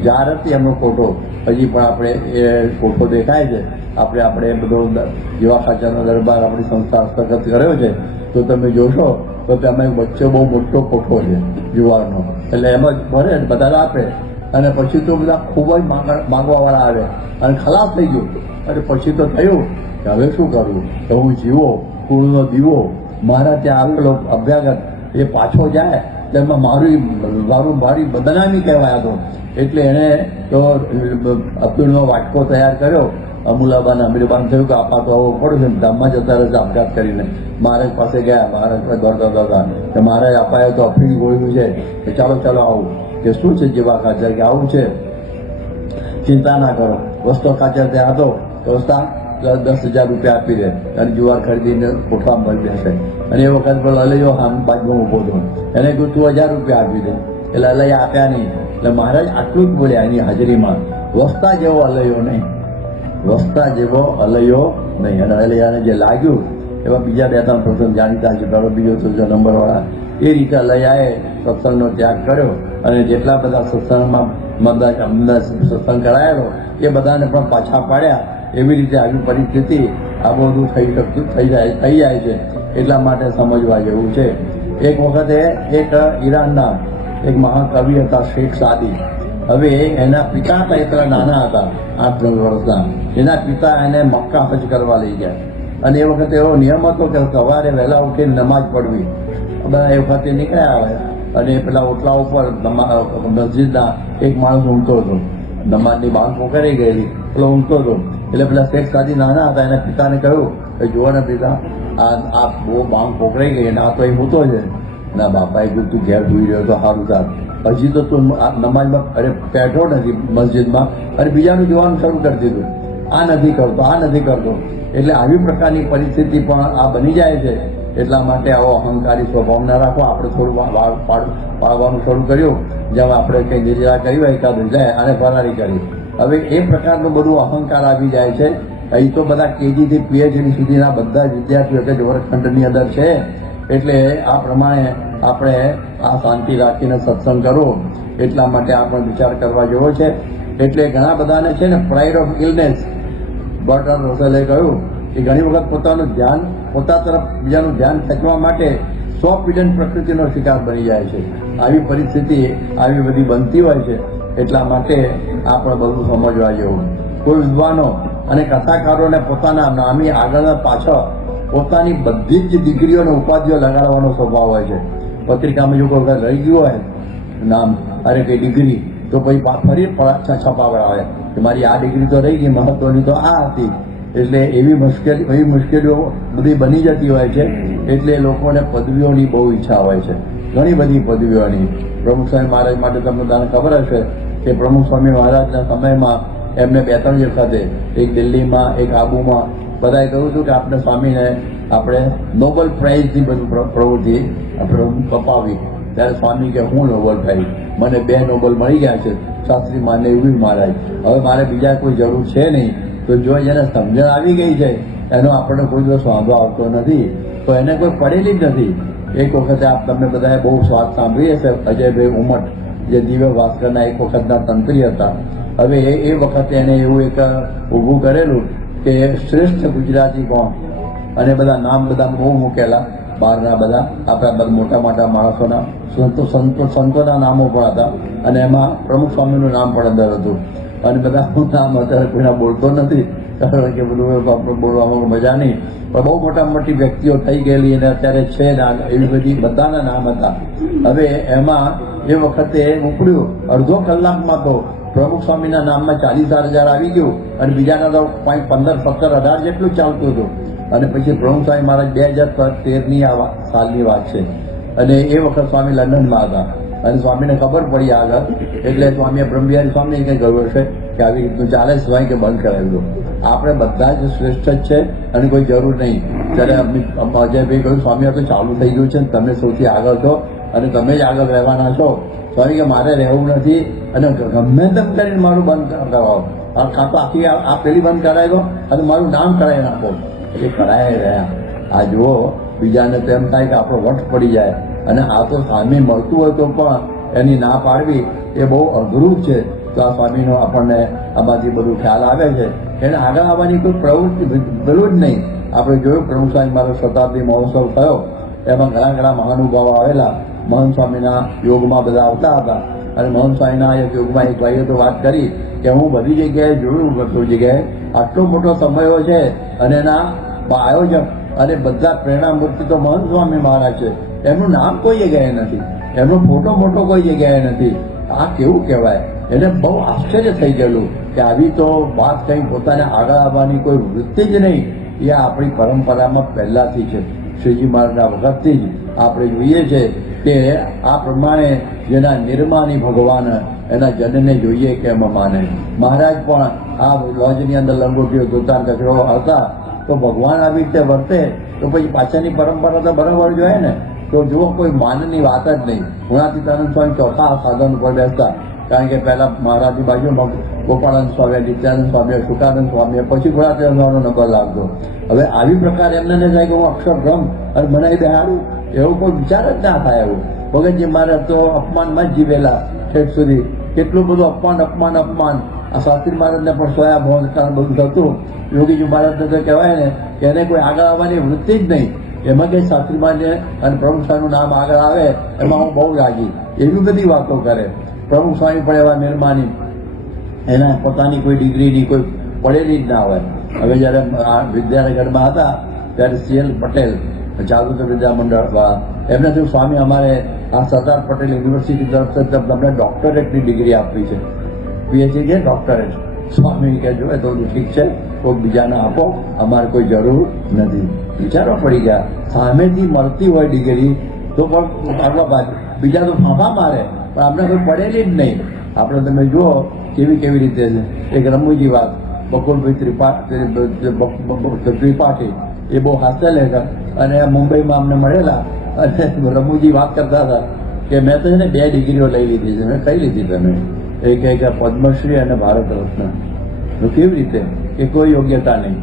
જાર હતી એમનો ફોટો, હજી પણ આપણે એ ફોટો દેખાય છે. આપણે બધો જીવા ખાચરનો દરબાર આપણી સંસ્થા હસ્તગત કર્યો છે. તો તમે જોશો તો તેમાં વચ્ચે બહુ મોટો ફોટો છે જુવારનો. એટલે એમાં ભરે બધા આપે, અને પછી તો બધા ખૂબ જ માંગવાવાળા આવે અને ખલાસ થઈ ગયું. અને પછી તો થયું કે હવે શું કરવું, તો હું જીવો કુળનો દીવો, મારા ત્યાં આવેલો અભ્યાગત એ પાછો જાય તેમાં મારી બદનામી કહેવાય હતો. એટલે એણે તો અબ્દુલનો વાટકો તૈયાર કર્યો. અમુલાબાન અમીરબાન થયું કે આપા તો આવવું પડશે, ધામમાં જતા રહેશે આપઘાત કરીને. મહારાજ પાસે ગયા, મહારાજ ગરતા હતા કે મહારાજ અપાયો તો અફીણ ગોળ્યું છે, કે ચાલો આવું. કે શું છે જીવા ખાચર, કે આવું છે, ચિંતા ના કરો. વસ્તો ખાચર ત્યાં હતો, વસ્તા 10,000 રૂપિયા આપી દે અને જુવાર ખરીદીને કોઠામાં ભરી દેશે. અને એ વખત પર લલૈયો બાજુમાં ઉભો હતો, એને કહ્યું તું 1000 રૂપિયા આપી દે. એટલે લલૈયા આપ્યા નહીં. એટલે મહારાજ આટલું જ બોલ્યા એની હાજરીમાં, વસ્તા જેવો અલૈયો નહીં, વસ્તા જેવો અલૈયો નહીં. અને અલૈયાને જે લાગ્યું એવા બીજા 2-3 પ્રસંગ જાણીતા છે. પેલો બીજો 3 નંબરવાળા એ રીતે અલૈયાએ સત્સંગનો ત્યાગ કર્યો, અને જેટલા બધા સત્સંગમાં સત્સંગ કરાયેલો એ બધાને પણ પાછા પાડ્યા. એવી રીતે આવી પરિસ્થિતિ આ બધું થઈ જાય છે. એટલા માટે સમજવા જેવું છે. એક વખતે એક ઈરાનના એક મહાકવિ હતા શેખ સાદી. હવે એના પિતા હતા એટલા નાના હતા, 8-9 વર્ષના. એના પિતા એને મક્કા હજ કરવા લઈ ગયા, અને એ વખતે એવો નિયમ હતો કે સવારે વહેલા ઉઠીને નમાજ પડવી. બધા એ વખતે નીકળ્યા આવે અને પેલા ઓટલા ઉપર મસ્જિદના એક માણસ ઊંઘતો હતો. નમાજની બાંગ પોકારી ગયેલી, પેલો ઊંઘતો હતો. એટલે પેલા શેખ સાદી નાના હતા, એના પિતાને કહ્યું કે જુઓ ને પિતા, આ બહુ બાંગ પોકરાઈ ગઈ અને આ તો એ ઊંઘતો છે. ના બાપાએ કીધું તું ઘેર જોઈ રહ્યો તો સારું સાર, હજી તો તું નમાજમાં બેઠો નથી મસ્જિદમાં અને બીજાનું જોવાનું શરૂ કરી દીધું. આ નથી કરતો, આ નથી કરતો. એટલે આવી પ્રકારની પરિસ્થિતિ પણ આ બની જાય છે. એટલા માટે આવો અહંકારી સ્વભાવ ના રાખો. આપણે થોડું પાડવાનું શરૂ કર્યું, જેમ આપણે કંઈ નિર્જરા કરી હોય એકાદું જાય અને ફરારી કરી. હવે એ પ્રકારનું બધું અહંકાર આવી જાય છે. અહીં તો બધા કેજીથી પીએચડી સુધીના બધા જ વિદ્યાર્થીઓ કે જે વર્ગખંડની અંદર છે. એટલે આ પ્રમાણે આપણે આ શાંતિ રાખીને સત્સંગ કરો, એટલા માટે આપણે વિચાર કરવા જેવો છે. એટલે ઘણા બધાને છે ને પ્રાઇડ ઓફ ઇલનેસ, બર્ટન રસેલે કહ્યું કે ઘણી વખત પોતાનું ધ્યાન પોતા તરફ બીજાનું ધ્યાન ખેંચવા માટે સ્વપીડન પ્રકૃતિનો શિકાર બની જાય છે. આવી પરિસ્થિતિ આવી બધી બનતી હોય છે. એટલા માટે આપણે બધું સમજવા જેવું. કોઈ વિદ્વાનો અને કથાકારોને પોતાના નામી આગળ પાછળ પોતાની બધી જ ડિગ્રીઓ અને ઉપાધિઓ લગાડવાનો સ્વભાવ હોય છે. પત્રિકામાં જો કોઈ રહી ગયું હોય નામ, અરે કઈ ડિગ્રી, તો પછી ફરી છપાવડાવે કે મારી આ ડિગ્રી તો રહી ગઈ, મહત્વની તો આ હતી. એટલે એવી મુશ્કેલીઓ બધી બની જતી હોય છે. એટલે લોકોને પદવીઓની બહુ ઈચ્છા હોય છે, ઘણી બધી પદવીઓની. પ્રમુખ સ્વામી મહારાજ માટે તમને બધાને ખબર હશે કે પ્રમુખ સ્વામી મહારાજના સમયમાં એમને 2-3 વખતે, એક દિલ્હીમાં, એક આબુમાં, બધાએ કહ્યું હતું કે આપણે સ્વામીને આપણે નોબેલ પ્રાઇઝની બધું પ્રવૃત્તિ આપણે કપાવી. ત્યારે સ્વામી કે હું નોબેલ પ્રાઇઝ, મને 2 નોબેલ મળી ગયા છે, શાસ્ત્રી માનદેવ મહારાજ. હવે મારે બીજા કોઈ જરૂર છે નહીં. તો જો જેને સમજણ આવી ગઈ છે એનો આપણને કોઈ દિવસ વાંધો આવતો નથી, તો એને કોઈ પડેલી જ નથી. એક વખતે તમે બધાએ બહુ સ્વાદ સાંભળી હશે, અજયભાઈ ઉમટ, જે દિવ્ય ભાસ્કરના એક વખતના તંત્રી હતા. હવે એ વખતે એને એવું એક ઊભું કરેલું કે શ્રેષ્ઠ ગુજરાતી કોણ, અને બધા નામ બધા બહુ મૂકેલા બહારના બધા આપણા મોટા મોટા માણસોના, સંતોના નામો પણ હતા. અને એમાં પ્રમુખ સ્વામીનું નામ પણ અંદર હતું. અને બધા નામ અત્યારે કોઈના બોલતો નથી, કારણ કે બધું આપણે બોલવામાં મજા નહીં. પણ બહુ મોટા મોટી વ્યક્તિઓ થઈ ગયેલી અને અત્યારે છે નામ, એવી બધી બધાના નામ હતા. હવે એમાં એ વખતે ઉપડ્યું, અડધો કલાકમાં તો પ્રમુખ સ્વામીના નામમાં 40,000 આવી ગયું અને બીજાના તો 15, 17, 18 જેટલું ચાલતું હતું. અને પછી પ્રમુખ સ્વામી મહારાજ 2013ની સાલની વાત છે. અને એ વખત સ્વામી લંડનમાં હતા અને સ્વામીને ખબર પડી આગળ, એટલે સ્વામીએ બ્રહ્મવિહારી સ્વામી કંઈ કહ્યું હશે કે આવી રીતનું ચાલે સ્વામી કે બંધ કરાવી દો. આપણે બધા જ શ્રેષ્ઠ જ છે અને કોઈ જરૂર નહીં. ત્યારે અજયભાઈ કહ્યું સ્વામી આ તો ચાલુ થઈ ગયું છે, તમે સૌથી આગળ છો અને તમે જ આગળ રહેવાના છો. સ્વામી કે મારે રહેવું નથી અને ગમે તેમ કરીને મારું બંધ કરાવો, કાં તો આખી આ પેલી બંધ કરાવી દો અને મારું નામ કરાવી નાખો. એ કરાવી રહ્યા. આ જુઓ, બીજાને તો એમ થાય કે આપણો વટ પડી જાય, અને આ તો સામે મળતું હોય તો પણ એની ના પાડવી એ બહુ અઘરું છે. તો આ સ્વામીનો આપણને આમાંથી બધું ખ્યાલ આવે છે. એને આગળ આવવાની કોઈ પ્રવૃત્તિ પેલું જ નહીં. આપણે જોયું પ્રમુખ સ્વામી મારો શતાબ્દી મહોત્સવ થયો, એમાં ઘણા મહાનુભાવો આવેલા. મહંત સ્વામીના યોગમાં બધા આવતા હતા અને મહંત સ્વામીના યોગમાં એક ભાઈએ તો વાત કરી કે હું બધી જગ્યાએ જોયું, બધી જગ્યાએ આટલો મોટો સમયો છે અને એના આયોજક અને બધા પ્રેરણા મૂર્તિ તો મહંત સ્વામી મહારાજ છે. એમનું નામ કોઈ જગ્યાએ નથી, એમનો ફોટો મોટો કોઈ જગ્યાએ નથી. આ કેવું કહેવાય? એને બહુ આશ્ચર્ય થઈ ગયેલું કે આવી તો વાત કંઈ પોતાને આગળ આવવાની કોઈ વૃત્તિ જ નહીં. એ આપણી પરંપરામાં પહેલાંથી છે. શ્રીજી મહારાજના વખતથી જ આપણે જોઈએ છે કે આ પ્રમાણે જેના નિર્માની ભગવાન એના જનને જોઈએ કેમ માને. મહારાજ પણ આ લોજની અંદર લંગોટીઓ ધોતા કચરો હતા, તો ભગવાન આવી રીતે વર્તે તો પછી પાછળની પરંપરા તો બરાબર જોઈએ ને. તો જુઓ, કોઈ માનની વાત જ નહીં. ગુણાતીતાનંદ સ્વામી ચોથા સાધન ઉપર બેસતા, કારણ કે પહેલા મહારાજની બાજુમાં ગોપાળાનંદ સ્વામી, નિત્યાનંદ સ્વામી, શુકાનંદ સ્વામી, પછી ગુણાતીતાનંદ સ્વામીનો નંબર લાગતો. હવે આવી પ્રકારે એમને થાય કે હું અક્ષરબ્રહ્મ અને મને બેહાડું, એવું કોઈ વિચાર જ ના થાય. એવું ભગતજી મહારાજ તો અપમાનમાં જ જીવેલા ઠેઠ સુધી. કેટલું બધું અપમાન. આ શાસ્ત્રી મહારાજને પણ સોયા ભવન બધું થતું. યોગીજી મહારાજને તો કહેવાય ને કે એને કોઈ આગળ આવવાની વૃત્તિ જ નહીં. એમાં કંઈ શાસ્ત્રી મહારાજને અને પ્રમુખ સ્વામીનું નામ આગળ આવે એમાં હું બહુ રાજી, એવી બધી વાતો કરે. પ્રમુખ સ્વામી પણ એવા નિર્માની, એના પોતાની કોઈ ડિગ્રીની કોઈ પડેલી જ ના હોય. હવે જ્યારે આ વિદ્યાનગરમાં હતા ત્યારે CL પટેલ, જાગૃત વિદ્યા મંડળ, એમને થયું સ્વામી અમારે આ સરદાર પટેલ યુનિવર્સિટી તરફથી તમને ડોક્ટરેટની ડિગ્રી આપવી છે, પીએચડી છે ડોક્ટરેટ. સ્વામી કે જો તો ઠીક છે, કોઈ બીજાને આપો, અમારે કોઈ જરૂર નથી. વિચારો પડી ગયા, સામેથી મળતી હોય ડિગ્રી તો પણ આગળ બાજુ બીજા તો ફાંફા મારે, પણ આપણે કોઈ પડેલી જ નહીં. આપણે તમે જુઓ કેવી રીતે છે. એક રમૂજી વાત, બકુલભાઈ ત્રિપાઠી એ બહુ હાસ્ય લેખક, અને મુંબઈમાં અમને મળેલા અને રમૂજી વાત કરતા હતા કે મેં તો છે ને 2 ડિગ્રીઓ લઈ લીધી છે. મેં કઈ લીધી તમે? એક પદ્મશ્રી અને ભારત રત્ન. તો કેવી રીતે કે કોઈ યોગ્યતા નહીં,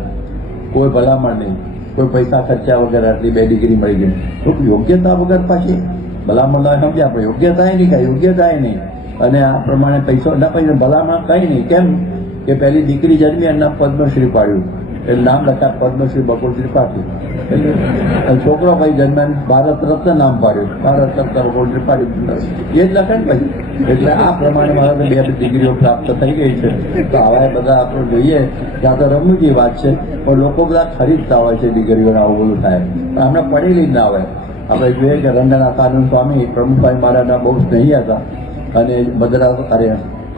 કોઈ ભલામણ નહીં, કોઈ પૈસા ખર્ચ્યા વગર આટલી 2 ડિગ્રી મળી ગઈ. તો યોગ્યતા વગર પાછી ભલામણ સમજ્યા આપણે, યોગ્યતા નહીં કાંઈ, યોગ્યતા નહીં. અને આ પ્રમાણે પૈસો ના પૈસા ભલામણ કંઈ નહીં. કેમ કે પહેલી દીકરી જન્મી અને નામ પદ્મશ્રી પાડ્યું, એટલે નામ લખ્યા પદ્મશ્રી બકુલ ત્રિપાઠી. એટલે છોકરો ભાઈ જન્મ ભારત રત્ન નામ પાડ્યું, ભારત રત્ન બકુલ ત્રિપાઠી એ જ લખે ને પછી. એટલે આ પ્રમાણે મારા 2 ડિગ્રીઓ પ્રાપ્ત થઈ ગઈ છે. તો આવા બધા આપણે જોઈએ કે આ તો રમૂજી વાત છે, પણ લોકો બધા ખરીદતા હોય છે ડિગ્રીઓને, આવું બધું થાય. પણ આપણે પડેલી જ ના હોય. આપણે જોઈએ કે રંગનાથાનંદ સ્વામી પ્રમુખભાઈ મહારાજના બહુ સ્નેહી હતા, અને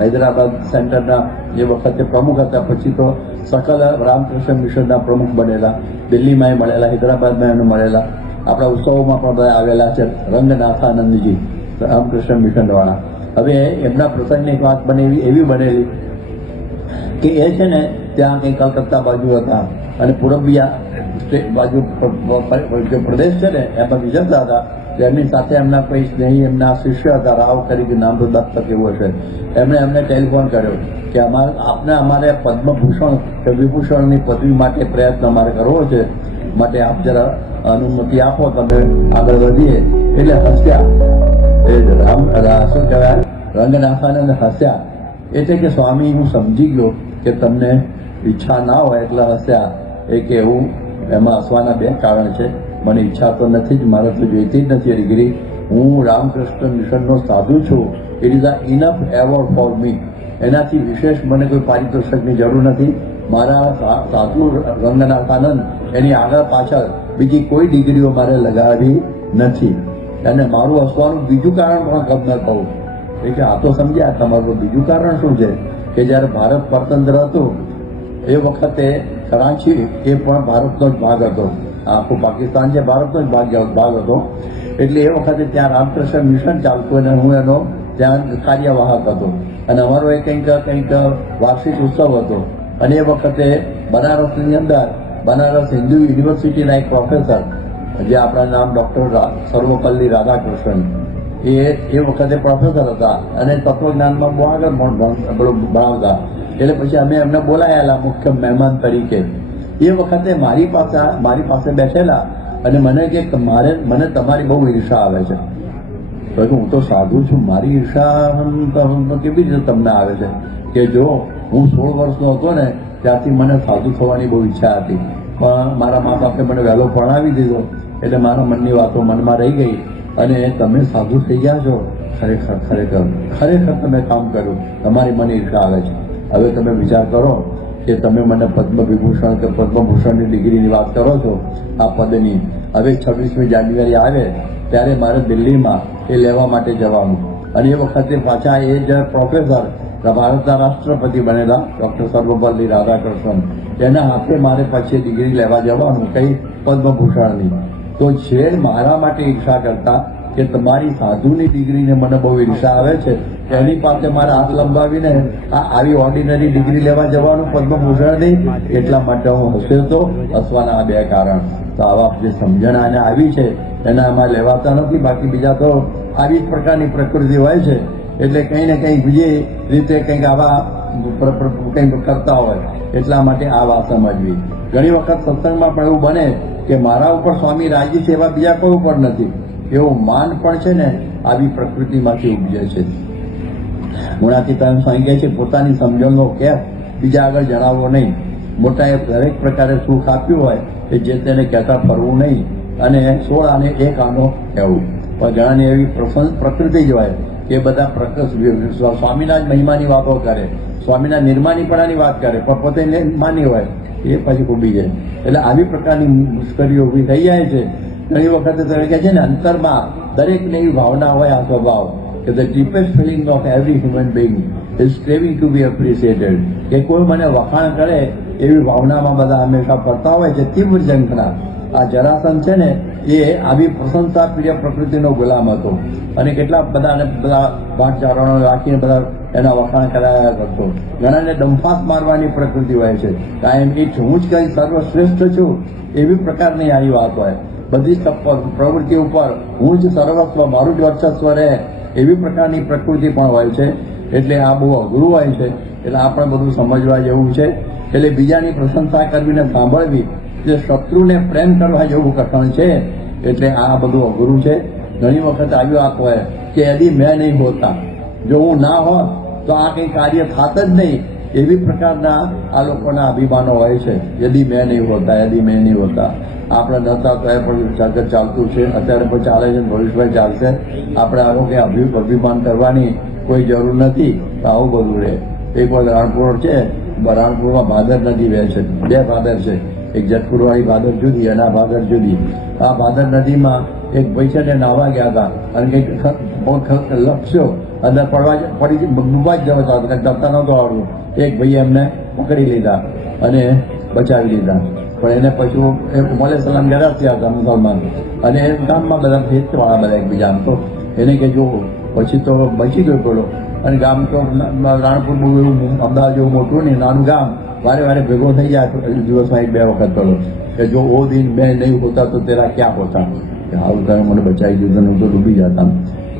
હૈદરાબાદ સેન્ટરના જે વખતે પ્રમુખ હતા, પછી તો સકલ રામકૃષ્ણ મિશનના પ્રમુખ બનેલા, દિલ્હીમાં મળેલા, હૈદરાબાદમાં એમને મળેલા, આપણા ઉત્સવોમાં પણ બધા આવેલા છે. રંગનાથાનંદજી રામકૃષ્ણ મિશનવાળા. હવે એમના પ્રસંગની એક વાત એવી બનેલી કે એ છે ને ત્યાં કંઈ કલકત્તા બાજુ હતા, અને પૂરબિયા બાજુ જે પ્રદેશ છે ને એમાં વિજયતા હતા. એમની સાથે એમના કોઈ સ્નેહી એમના શિષ્ય હતા, રાવ તરીકે નામ તો દત્તક એવું હશે. એમને ટેલિફોન કર્યો કે આપને અમારે પદ્મભૂષણ કે વિભૂષણની પદવી માટે પ્રયત્ન અમારે કરવો છે, માટે આપ જરા અનુમતિ આપો, તમે આગળ વધીએ. એટલે હસ્યા, એ શું કહેવાય, રંગનાથાનંદ હસ્યા. એટલે કે સ્વામી હું સમજી ગયો કે તમને ઈચ્છા ના હોય એટલે હસ્યા. એ કે એવું એમાં હસવાના 2 કારણ છે. મને ઈચ્છા તો નથી જ, મારે તો જોઈતી જ નથી ડિગ્રી. હું રામકૃષ્ણ મિશનનો સાધુ છું. It is a enough award for me. એનાથી વિશેષ મને કોઈ પારિતોષિકની જરૂર નથી. મારા સાધુ રંગનાથાનંદ એની આગળ પાછળ બીજી કોઈ ડિગ્રીઓ મારે લગાવી નથી. અને મારું હસવાનું બીજું કારણ પણ તમને કહું કે આ તો સમજ્યા, તમારું બીજું કારણ શું છે કે જ્યારે ભારત સ્વતંત્ર હતું એ વખતે કરાચી એ પણ ભારતનો જ ભાગ હતો. આખું પાકિસ્તાન જે ભારતનો જ ભાગ હતો. એટલે એ વખતે ત્યાં રામકૃષ્ણ મિશન ચાલતું અને હું એનો ત્યાં કાર્યવાહક હતો. અને અમારો એ કંઈક વાર્ષિક ઉત્સવ હતો. અને એ વખતે બનારસની અંદર બનારસ હિન્દુ યુનિવર્સિટીના એક પ્રોફેસર, જે આપણા નામ ડૉક્ટર સર્વપલ્લી રાધાકૃષ્ણન, એ વખતે પ્રોફેસર હતા અને તત્વજ્ઞાનમાં બહુ આગળ ભણાવતા. એટલે પછી અમે એમને બોલાયેલા મુખ્ય મહેમાન તરીકે. એ વખતે મારી પાસે બેઠેલા અને મને કે મને તમારી બહુ ઈર્ષા આવે છે. તો હું તો સાધુ છું, મારી ઈર્ષા કેવી રીતે તમને આવે છે? કે જો હું 16 વર્ષનો હતો ને ત્યારથી મને સાધુ થવાની બહુ ઈચ્છા હતી, પણ મારા મા બાપે મને વહેલો ભણાવી દીધો, એટલે મારા મનની વાતો મનમાં રહી ગઈ. અને તમે સાધુ થઈ ગયા છો, ખરેખર તમે કામ કર્યું, તમારી મને ઈર્ષા આવે છે. હવે તમે વિચાર કરો કે તમે મને પદ્મવિભૂષણ કે પદ્મભૂષણની ડિગ્રીની વાત કરો છો આ પદની. હવે 26મી જાન્યુઆરી આવે ત્યારે મારે દિલ્હીમાં એ લેવા માટે જવાનું. અને એ વખતે પાછા એ જ પ્રોફેસર ભારતના રાષ્ટ્રપતિ બનેલા ડૉક્ટર સર્વપલ્લી રાધાકૃષ્ણન, એના હાથે મારે પછી ડિગ્રી લેવા જવાનું, કઈ પદ્મભૂષણની. તો છે મારા માટે ઈર્ષા કરતા કે તમારી સાધુની ડિગ્રીને મને બહુ ઈર્ષા આવે છે, એની પાસે મારા હાથ લંબાવીને આવી ઓર્ડિનરી ડિગ્રી લેવા જવાનું પદ્મભૂષણની. એટલા માટે હું હસ્યો તો. હસવાના આ 2 કારણ. તો આવા જે સમજણ આને આવી છે એના આમાં લેવાતા નથી. બાકી બીજા તો આવી જ પ્રકારની પ્રકૃતિ હોય છે. એટલે કંઈ ને કંઈ બીજી રીતે કંઈક આવા કંઈક કરતા હોય, એટલા માટે આ વાત સમજવી. ઘણી વખત સત્સંગમાં પણ એવું બને કે મારા ઉપર સ્વામી રાજી છે, એવા બીજા કોઈ ઉપર નથી. એવું માન પણ છે ને આવી પ્રકૃતિમાંથી ઉપજે છે. ગુણાતીતાનંદ સ્વામી કહે છે પોતાની સમજણનો કેફ બીજા આગળ જણાવવો નહીં. મોટાએ દરેક પ્રકારે સુખ આપ્યું હોય એ જે તેને કહેતા ફરવું નહીં, અને 16 આને 1 આનો કહેવું. પણ ઘણાની એવી પ્રકૃતિ જ હોય કે બધા સ્વામીના જ મહિમાની વાતો કરે, સ્વામીના નિર્માનીપણાની વાત કરે, પણ પોતે માની હોય એ પછી ખૂબી જાય. એટલે આવી પ્રકારની મુશ્કેલીઓ ઊભી થઈ જાય છે. ઘણી વખતે તમે કહે છે ને અંતરમાં દરેકને એવી ભાવના હોય, આ સ્વભાવ કે the deepest feeling of every human being is craving to be appreciated, કે કોઈ મને વખાણ કરે એવી ભાવનામાં બધા હંમેશા ફરતા હોય છે. તીવ્ર ઝંખના આ જરાસંઘ છે ને એ આવી પ્રશંસા પ્રિય પ્રકૃતિનો ગુલામ હતો અને કેટલા બધા ભાટચારણો રાખીને બધા એના વખાણ કરાયા કરતો. ઘણાને ડંફાસ મારવાની પ્રકૃતિ હોય છે, કાયમ એ હું જ કઈ સર્વશ્રેષ્ઠ છું એવી પ્રકારની આવી વાત હોય. બધી પ્રવૃત્તિ ઉપર હું જ સર્વસ્વ, મારું જ વર્ચસ્વ રહે એવી પ્રકારની પ્રકૃતિ પણ હોય છે. એટલે આ બહુ અઘરું હોય છે. એટલે આપણે બધું સમજવા જેવું છે. એટલે બીજાની પ્રશંસા કરવીને સાંભળવી, જે શત્રુને પ્રેમ કરવા જેવું કથન છે. એટલે આ બધું અઘરું છે. ઘણી વખત આવી વાત હોય કે યદી મેં નહીં હોતા, જો હું ના હોત તો આ કંઈ કાર્ય થાત જ નહીં, એવી પ્રકારના આ લોકોના અભિમાનો હોય છે. યદી મેં નહીં હોતા, યદી મેં નહીં હોતા. આપણે નતા તો એ પણ જગત ચાલતું છે, અત્યારે પણ ચાલે છે, ભવિષ્યમાં ચાલશે. આપણે આવો કે અભિમાન કરવાની કોઈ જરૂર નથી. આવું બધું રહે. એક વાર રાણપુર છે, રાણપુરમાં ભાદર નદી વહે છે. બે ભાદર છે, એક જેતપુરવાળી ભાદર જુદી અને આ ભાદર જુદી. આ ભાદર નદીમાં એક ભાઈ છે ને નાહવા ગયા હતા અને કંઈક લક્ષ્યો અંદર પડી ડૂબવા જ જવા હતા, ડબતા નહોતો આવડ્યું. એક ભાઈએ એમને પકડી લીધા અને બચાવી લીધા. પણ એને પછી મોલે સલામ ગયા થયા હતા મુસલમાન, અને ગામમાં બધા ભેદવાળા બધા એકબીજા. આમ તો એને કે જો પછી તો બચી ગયો પેલો. અને ગામ તો રાણપુર બહુ એવું અમદાવાદ જેવું મોટું નહીં, નાનું ગામ. વારે વારે ભેગો થઈ જાય દિવસમાં 1-2 વખત પેલો કે જો ઓ દિન મેં નહીં હોતા તો તેરા ક્યાં હોતા, આવું તમે મને બચાવી દીધું, હું તો ડૂબી જતા.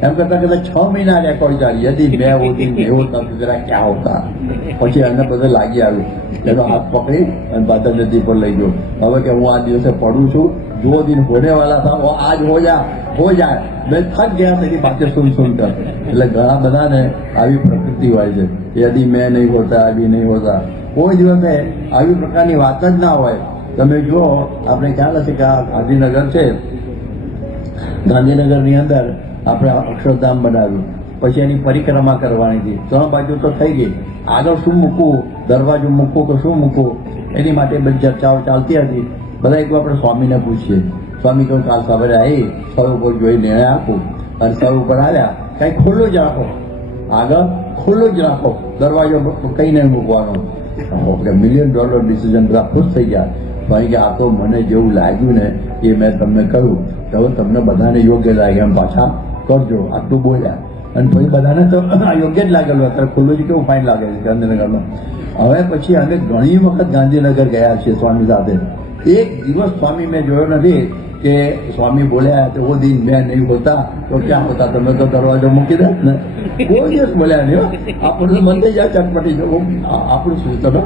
એમ કરતા 6 મહિના રેકોર્ડ ચાલી. યદી મેં ઓ દિન નહીં હોતા તો તેરા ક્યાં હોતા. પછી એને બધે લાગી આવ્યું, એનો હાથ પકડી અને ભાદર નદી પર લઈ ગયો. હવે કે હું આ દિવસે પડું છું, જો દિન હોને વાલા था वो आज हो जाए मैं थक गया तेरी बातें सुन कर. એટલે ઘણા બધાને આવી પ્રકૃતિ હોય છે. યદી મેં નહીં હોતા, અભી નહીં હોતા. કોઈ દિવસે આવી પ્રકારની વાત જ ના હોય. તમે જુઓ, આપણે ખ્યાલ હશે કે આ ગાંધીનગર છે, ગાંધીનગરની અંદર આપણે અક્ષરધામ બનાવ્યું, પછી એની પરિક્રમા કરવાની હતી. 3 બાજુ તો થઈ ગઈ, આગળ શું મૂકવું, દરવાજો મૂકવું કે શું મૂકવું, એની માટે બધી ચર્ચાઓ ચાલતી હતી. બધા એક આપણે સ્વામીને પૂછીએ. સ્વામી કહું કાલ સવારે આવી સૌ ઉપર જોઈ નિર્ણય આપું. અને સૌ ઉપર આવ્યા કંઈ ખુલ્લું જ રાખો, આગળ ખુલ્લું જ રાખો, દરવાજો કંઈ નહીં મૂકવાનો. $1 million ડિસિઝન. બધા ખુશ થઈ ગયા. ભાઈ કે આ તો મને જેવું લાગ્યું ને એ મેં તમને કહ્યું, હવે તમને બધાને યોગ્ય લાગે એમ પાછા કરજો, આટલું બોલ્યા. અને પછી બધાને તો યોગ્ય જ લાગેલું. અત્યારે ખુલ્લું જ કેવું ફાઇન લાગે છે ગાંધીનગરમાં. હવે પછી અમે ઘણી વખત ગાંધીનગર ગયા છીએ સ્વામી સાથે. એક દિવસ સ્વામી મેં જોયો નથી કે સ્વામી બોલ્યા તો ઓ દિન મેં નહીં હોતા તો ક્યાં હોતા, તમે તો દરવાજો મૂકી દે ને. કોઈ દિવસ બોલ્યા નહીં. આપણું મન થઈ જાય ચટપટી જવું, આપણું શું તમે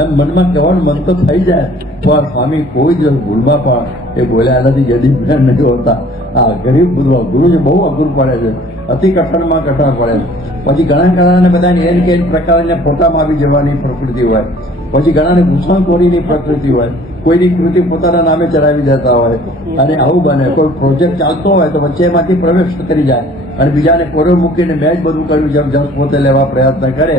એમ મનમાં કહેવાનું મન તો થઈ જાય. પણ સ્વામી કોઈ દિવસ ભૂલમાં પણ એ બોલ્યા નથી યદી મેં નહીં હોતા. આ ગરીબ બધું અઘરું છે, બહુ અઘરું પડે છે, અતિ કઠણમાં કઠણ પડે છે. પછી ઘણા બધાને એન કે પ્રકારને ફોટામાં આવી જવાની પ્રકૃતિ હોય. પછી ઘણાને ઘૂસણખોરીની પ્રકૃતિ હોય, કોઈની કૃતિ પોતાના નામે ચલાવી દેતા હોય. અને આવું બને, કોઈ પ્રોજેક્ટ ચાલતો હોય તો વચ્ચે એમાંથી પ્રવેશ કરી જાય અને બીજાને કોરો મૂકીને મેં જ બધું કર્યું જેમ જસ પોતે લેવા પ્રયત્ન કરે.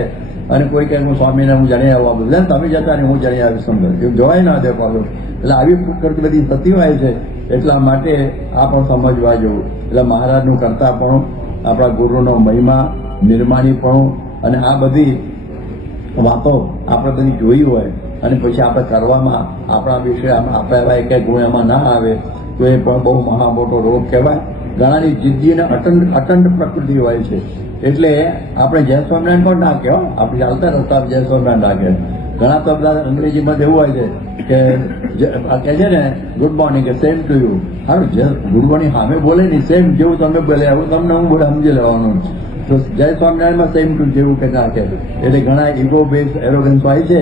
અને કોઈ કહે હું સ્વામીને હું જણી આવવા બધું તમે જતા ને હું જણી આવી સમજો એવું જોવાય ના દે પાછું. એટલે આવી પ્રકૃતિ બધી થતી હોય છે. એટલા માટે આ પણ સમજવા જેવું. એટલે મહારાજનું કરતા પણ, આપણા ગુરુનો મહિમા, નિર્માણીપણું અને આ બધી વાતો આપણે બધી જોઈ હોય અને પછી આપણે કરવામાં આપણા વિશે આપણે એવા એક ગુણ એમાં ના આવે તો એ પણ બહુ મહા મોટો રોગ કહેવાય. ઘણાની જિદ્દી અને અટંડ પ્રકૃતિ હોય છે. એટલે આપણે જય સ્વામિનારાયણ પણ ના કહેવાય, આપણે ચાલતા રસ્તા જય સ્વામિનારાયણ ના કહેવાય. ઘણા તો બધા અંગ્રેજીમાં એવું હોય છે કે કહે છે ને good morning, same to you. સારું, ગુડ મોર્નિંગ સામે બોલે નહીં, સેમ જેવું તમે બોલે એવું તમને હું બોલે સમજી લેવાનું. તો જય સ્વામિનારાયણમાં સેમ ટુ જેવું કે નાખે. એટલે ઘણા ઇગો બેઝ એરોગન્સ હોય છે.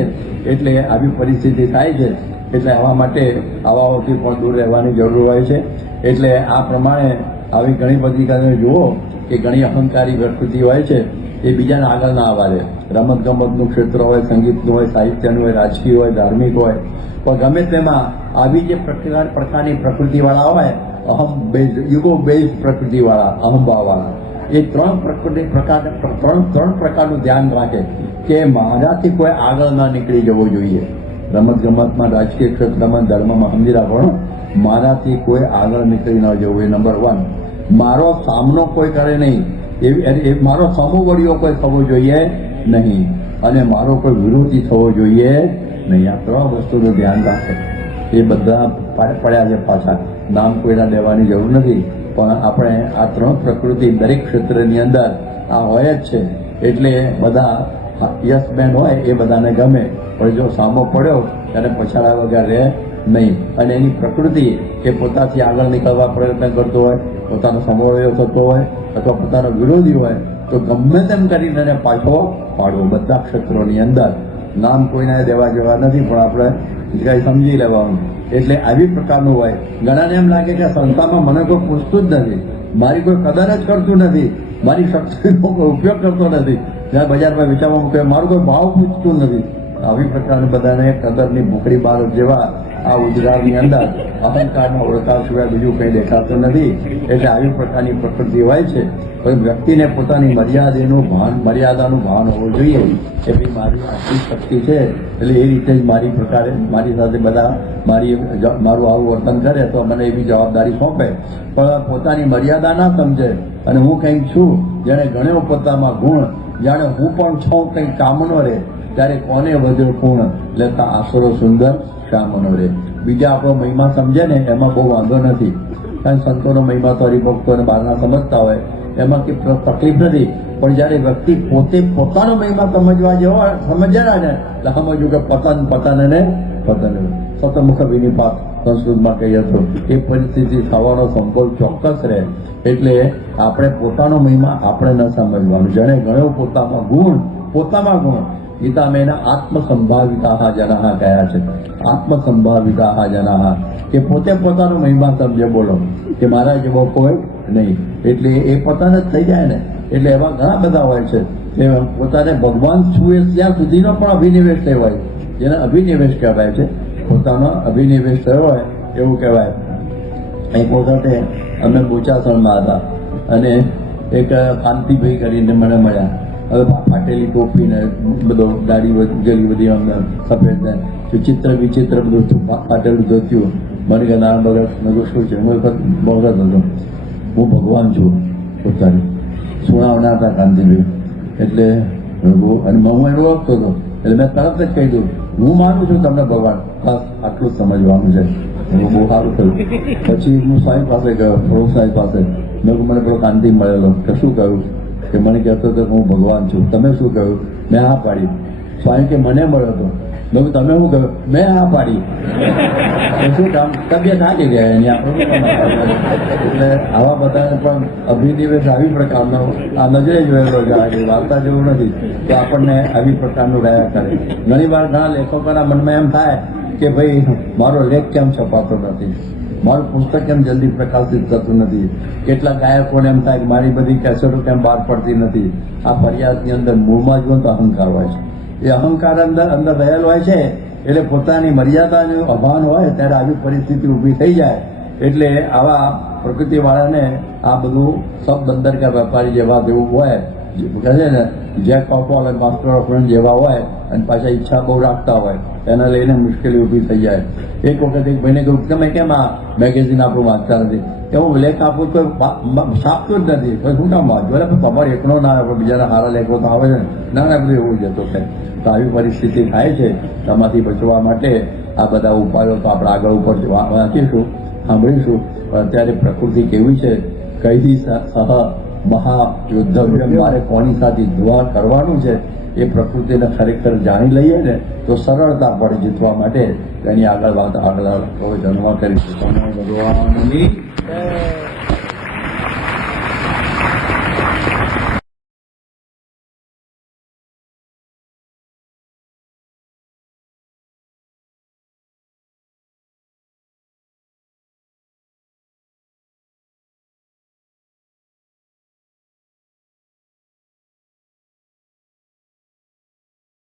એટલે આવી પરિસ્થિતિ થાય છે. એટલે આવા માટે આવાઓથી પણ દૂર રહેવાની જરૂર હોય છે. એટલે આ પ્રમાણે આવી ઘણી બધી તમે જુઓ કે ઘણી અહંકારી પ્રકૃતિ હોય છે. એ બીજાને આગળ ના આવવા દે. રમત ગમતનું ક્ષેત્ર હોય, સંગીતનું હોય, સાહિત્યનું હોય, રાજકીય હોય, ધાર્મિક હોય, પણ ગમે તેમાં આવી જે પ્રકારની પ્રકૃતિવાળા હોય, અહમ બેઝ, યુગો બેઝ પ્રકૃતિવાળા, અહમભાવવાળા, એ ત્રણ પ્રકારનું ધ્યાન રાખે કે મારાથી કોઈ આગળ ના નીકળી જવું જોઈએ. રમત ગમતમાં, રાજકીય ક્ષેત્રમાં, ધર્મમાં સમજી રાખવાનું મારાથી કોઈ આગળ નીકળી ન જવું, એ નંબર 1. મારો સામનો કોઈ કરે નહીં, એવી મારો સમોવડીઓ કોઈ થવો જોઈએ નહીં, અને મારો કોઈ વિરોધી થવો જોઈએ નહીં. આ 3 વસ્તુનું ધ્યાન રાખે. એ બધા પડ્યા છે પાછા, નામ કોઈના લેવાની જરૂર નથી, પણ આપણે આ 3 પ્રકૃતિ દરેક ક્ષેત્રની અંદર આ હોય જ છે. એટલે બધા યસ મેન હોય એ બધાને ગમે, પણ જો સામો પડ્યો ત્યારે પછાડા વગર રહે નહીં. અને એની પ્રકૃતિ એ પોતાથી આગળ નીકળવા પ્રયત્ન કરતો હોય, પોતાનો સમોવડો થતો હોય અથવા પોતાનો વિરોધી હોય તો ગમે તેમ કરીને એને પાછો પાડવો. બધા ક્ષેત્રોની અંદર નામ કોઈને દેવા જેવા નથી, પણ આપણે કંઈ સમજી લેવાનું. એટલે આવી પ્રકારનું હોય. ઘણાને એમ લાગે કે સંસ્થામાં મને કોઈ પૂછતું જ નથી, મારી કોઈ કદર જ કરતું નથી, મારી શક્તિનો કોઈ ઉપયોગ કરતો નથી, જ્યાં બજારમાં વેચાવા મૂકે મારું કોઈ ભાવ પૂછતું નથી. આવી પ્રકારની બધાને કદરની ભૂખડી બાર જેવા આ ઉદ્ગારની અંદર અહંકારના ઓળખાવ સિવાય બીજું કંઈ દેખાતું નથી. એટલે આવી પ્રકારની પ્રકૃતિ હોય છે. પણ વ્યક્તિને પોતાની મર્યાદાનું ભાન હોવું જોઈએ કે ભાઈ મારી આટલી શક્તિ છે, એટલે એ રીતે જ મારી સાથે બધા મારું આવું વર્તન કરે તો મને એવી જવાબદારી સોંપે. પણ પોતાની મર્યાદા ના સમજે અને હું કંઈક છું, જેને ગણ્યો પોતામાં ગુણ, જાણે હું પણ છું કંઈક કામનો રહે, ત્યારે કોને વજ્ર પૂર્ણ લેતા આસરો સુંદર શામનો રહે. બીજા આપણો મહિમા સમજે ને એમાં બહુ વાંધો નથી, કારણ સંતોનો મહિમા તો હરિભક્તોને બહારના સમજતા હોય એમાં કંઈ તકલીફ નથી. પણ જ્યારે વ્યક્તિ પોતે પોતાનો મહિમા સમજવા જેવો સમજ્યા ને એટલે સમજવું કે પતન અને પતન સતમુખ વિનિપાત સંસ્કૃતમાં કહીએ તો એ પરિસ્થિતિ થવાનો સંભવ ચોક્કસ રહે. એટલે આપણે પોતાનો મહિમા આપણે ન સમજવાનું. જેને ગણ્યો પોતામાં ગુણ ગીતામાં એના આત્મસંભાવિતા જનાહ કયા છે. આત્મસંભાવિતા જનાહ કે પોતે પોતાનો મહિમા સમજે. બોલો કે મારા જેવો કોઈ નહીં, એટલે એ પોતાને જ થઈ જાય ને. એટલે એવા ઘણા બધા હોય છે કે પોતાને ભગવાન છું એ ત્યાં સુધીનો પણ અભિનિવેશ થયો હોય, જેને અભિનિવેશ કહેવાય છે. પોતાનો અભિનિવેશ થયો હોય એવું કહેવાય. એક વખતે અમે બોચાસણમાં હતા અને એક કાંતિભાઈ કરીને મને મળ્યા. હવે ફાટેલી ટોપી ને બધો દાઢી ગયેલી બધી અમને સફેદ ને વિચિત્ર બધું ફાટેલું ધોત્યું. મને કે ના બગડ મેં શું છે? બગડ હતો. હું ભગવાન છું પોતાની સુણાવના હતા કાંતિભાઈ. એટલે અને હું એને ઓળખતો હતો, એટલે મેં તરત જ કહી દઉં હું માનું છું તમને ભગવાન, બસ આટલું જ સમજવાનું છે. બહુ સારું થયું. પછી હું સાહેબ પાસે ગયો, ફરોઝ સાહેબ પાસે. મેં મને પેલો કાંતિ મળેલો કે શું કહ્યું? કે મને કહેતો હતો હું ભગવાન છું. તમે શું કહ્યું? મેં હા પાડી. સ્વામી કે મને મળ્યો હતો. મેં તમે શું કહ્યું? મેં હા પાડી. શું કામ? તબિયત હારી ગયા એની આપણે. એટલે આવા બધાને પણ અભિનિવેશ આવી પ્રકારનો આ નજરે જોયેલો છે, વાર્તા જેવું નથી. તો આપણને આવી પ્રકારનું રહ્યા કરે. ઘણી વાર ઘણા લેખકોના મનમાં એમ થાય કે ભાઈ મારો લેખ કેમ છપાતો નથી, મારું પુસ્તક કેમ જલ્દી પ્રકાશિત થતું નથી. કેટલાક ગાયકોને એમ થાય કે મારી બધી કેસેટો કેમ બહાર પડતી નથી. આ ફરિયાદની અંદર મૂળમાં જ તો અહંકાર હોય છે. એ અહંકાર અંદર રહેલો હોય છે. એટલે પોતાની મર્યાદાનું અભાન હોય ત્યારે આવી પરિસ્થિતિ ઊભી થઈ જાય. એટલે આવા પ્રકૃતિવાળાને આ બધું સબ બંદર કે વેપારી જેવા જેવું હોય કહે છે ને, જેક ઓફોલ અને માસ્ટર ઓફ નન જેવા હોય અને પાછા ઈચ્છા બહુ રાખતા હોય, એને લઈને મુશ્કેલી ઊભી થઈ જાય. એક વખત એક ભાઈને કહ્યું તમે કેમ આ મેગેઝિન આપણું વાંચતા નથી? કે હું લેખ આપું તો છાપતું જ નથી. શું કામ વાંચવું? એટલે તમારે એકનો ના આવે, બીજાના સારા લેખો તો આવે છે ને. ના બધું એવું જતો છે. તો આવી પરિસ્થિતિ થાય છે. આમાંથી બચવા માટે આ બધા ઉપાયો તો આપણે આગળ ઉપર વાંચીશું, સાંભળીશું. પણ અત્યારે પ્રકૃતિ કેવી છે, કઈ સહ મહાયુદ્ધ મારે કોની સાથે દુઆ કરવાનું છે એ પ્રકૃતિને ખરેખર જાણી લઈએ ને તો સરળતા પડે જીતવા માટે. એની આગળ વાત આગળ જાણવા કરીશું. ભગવાનની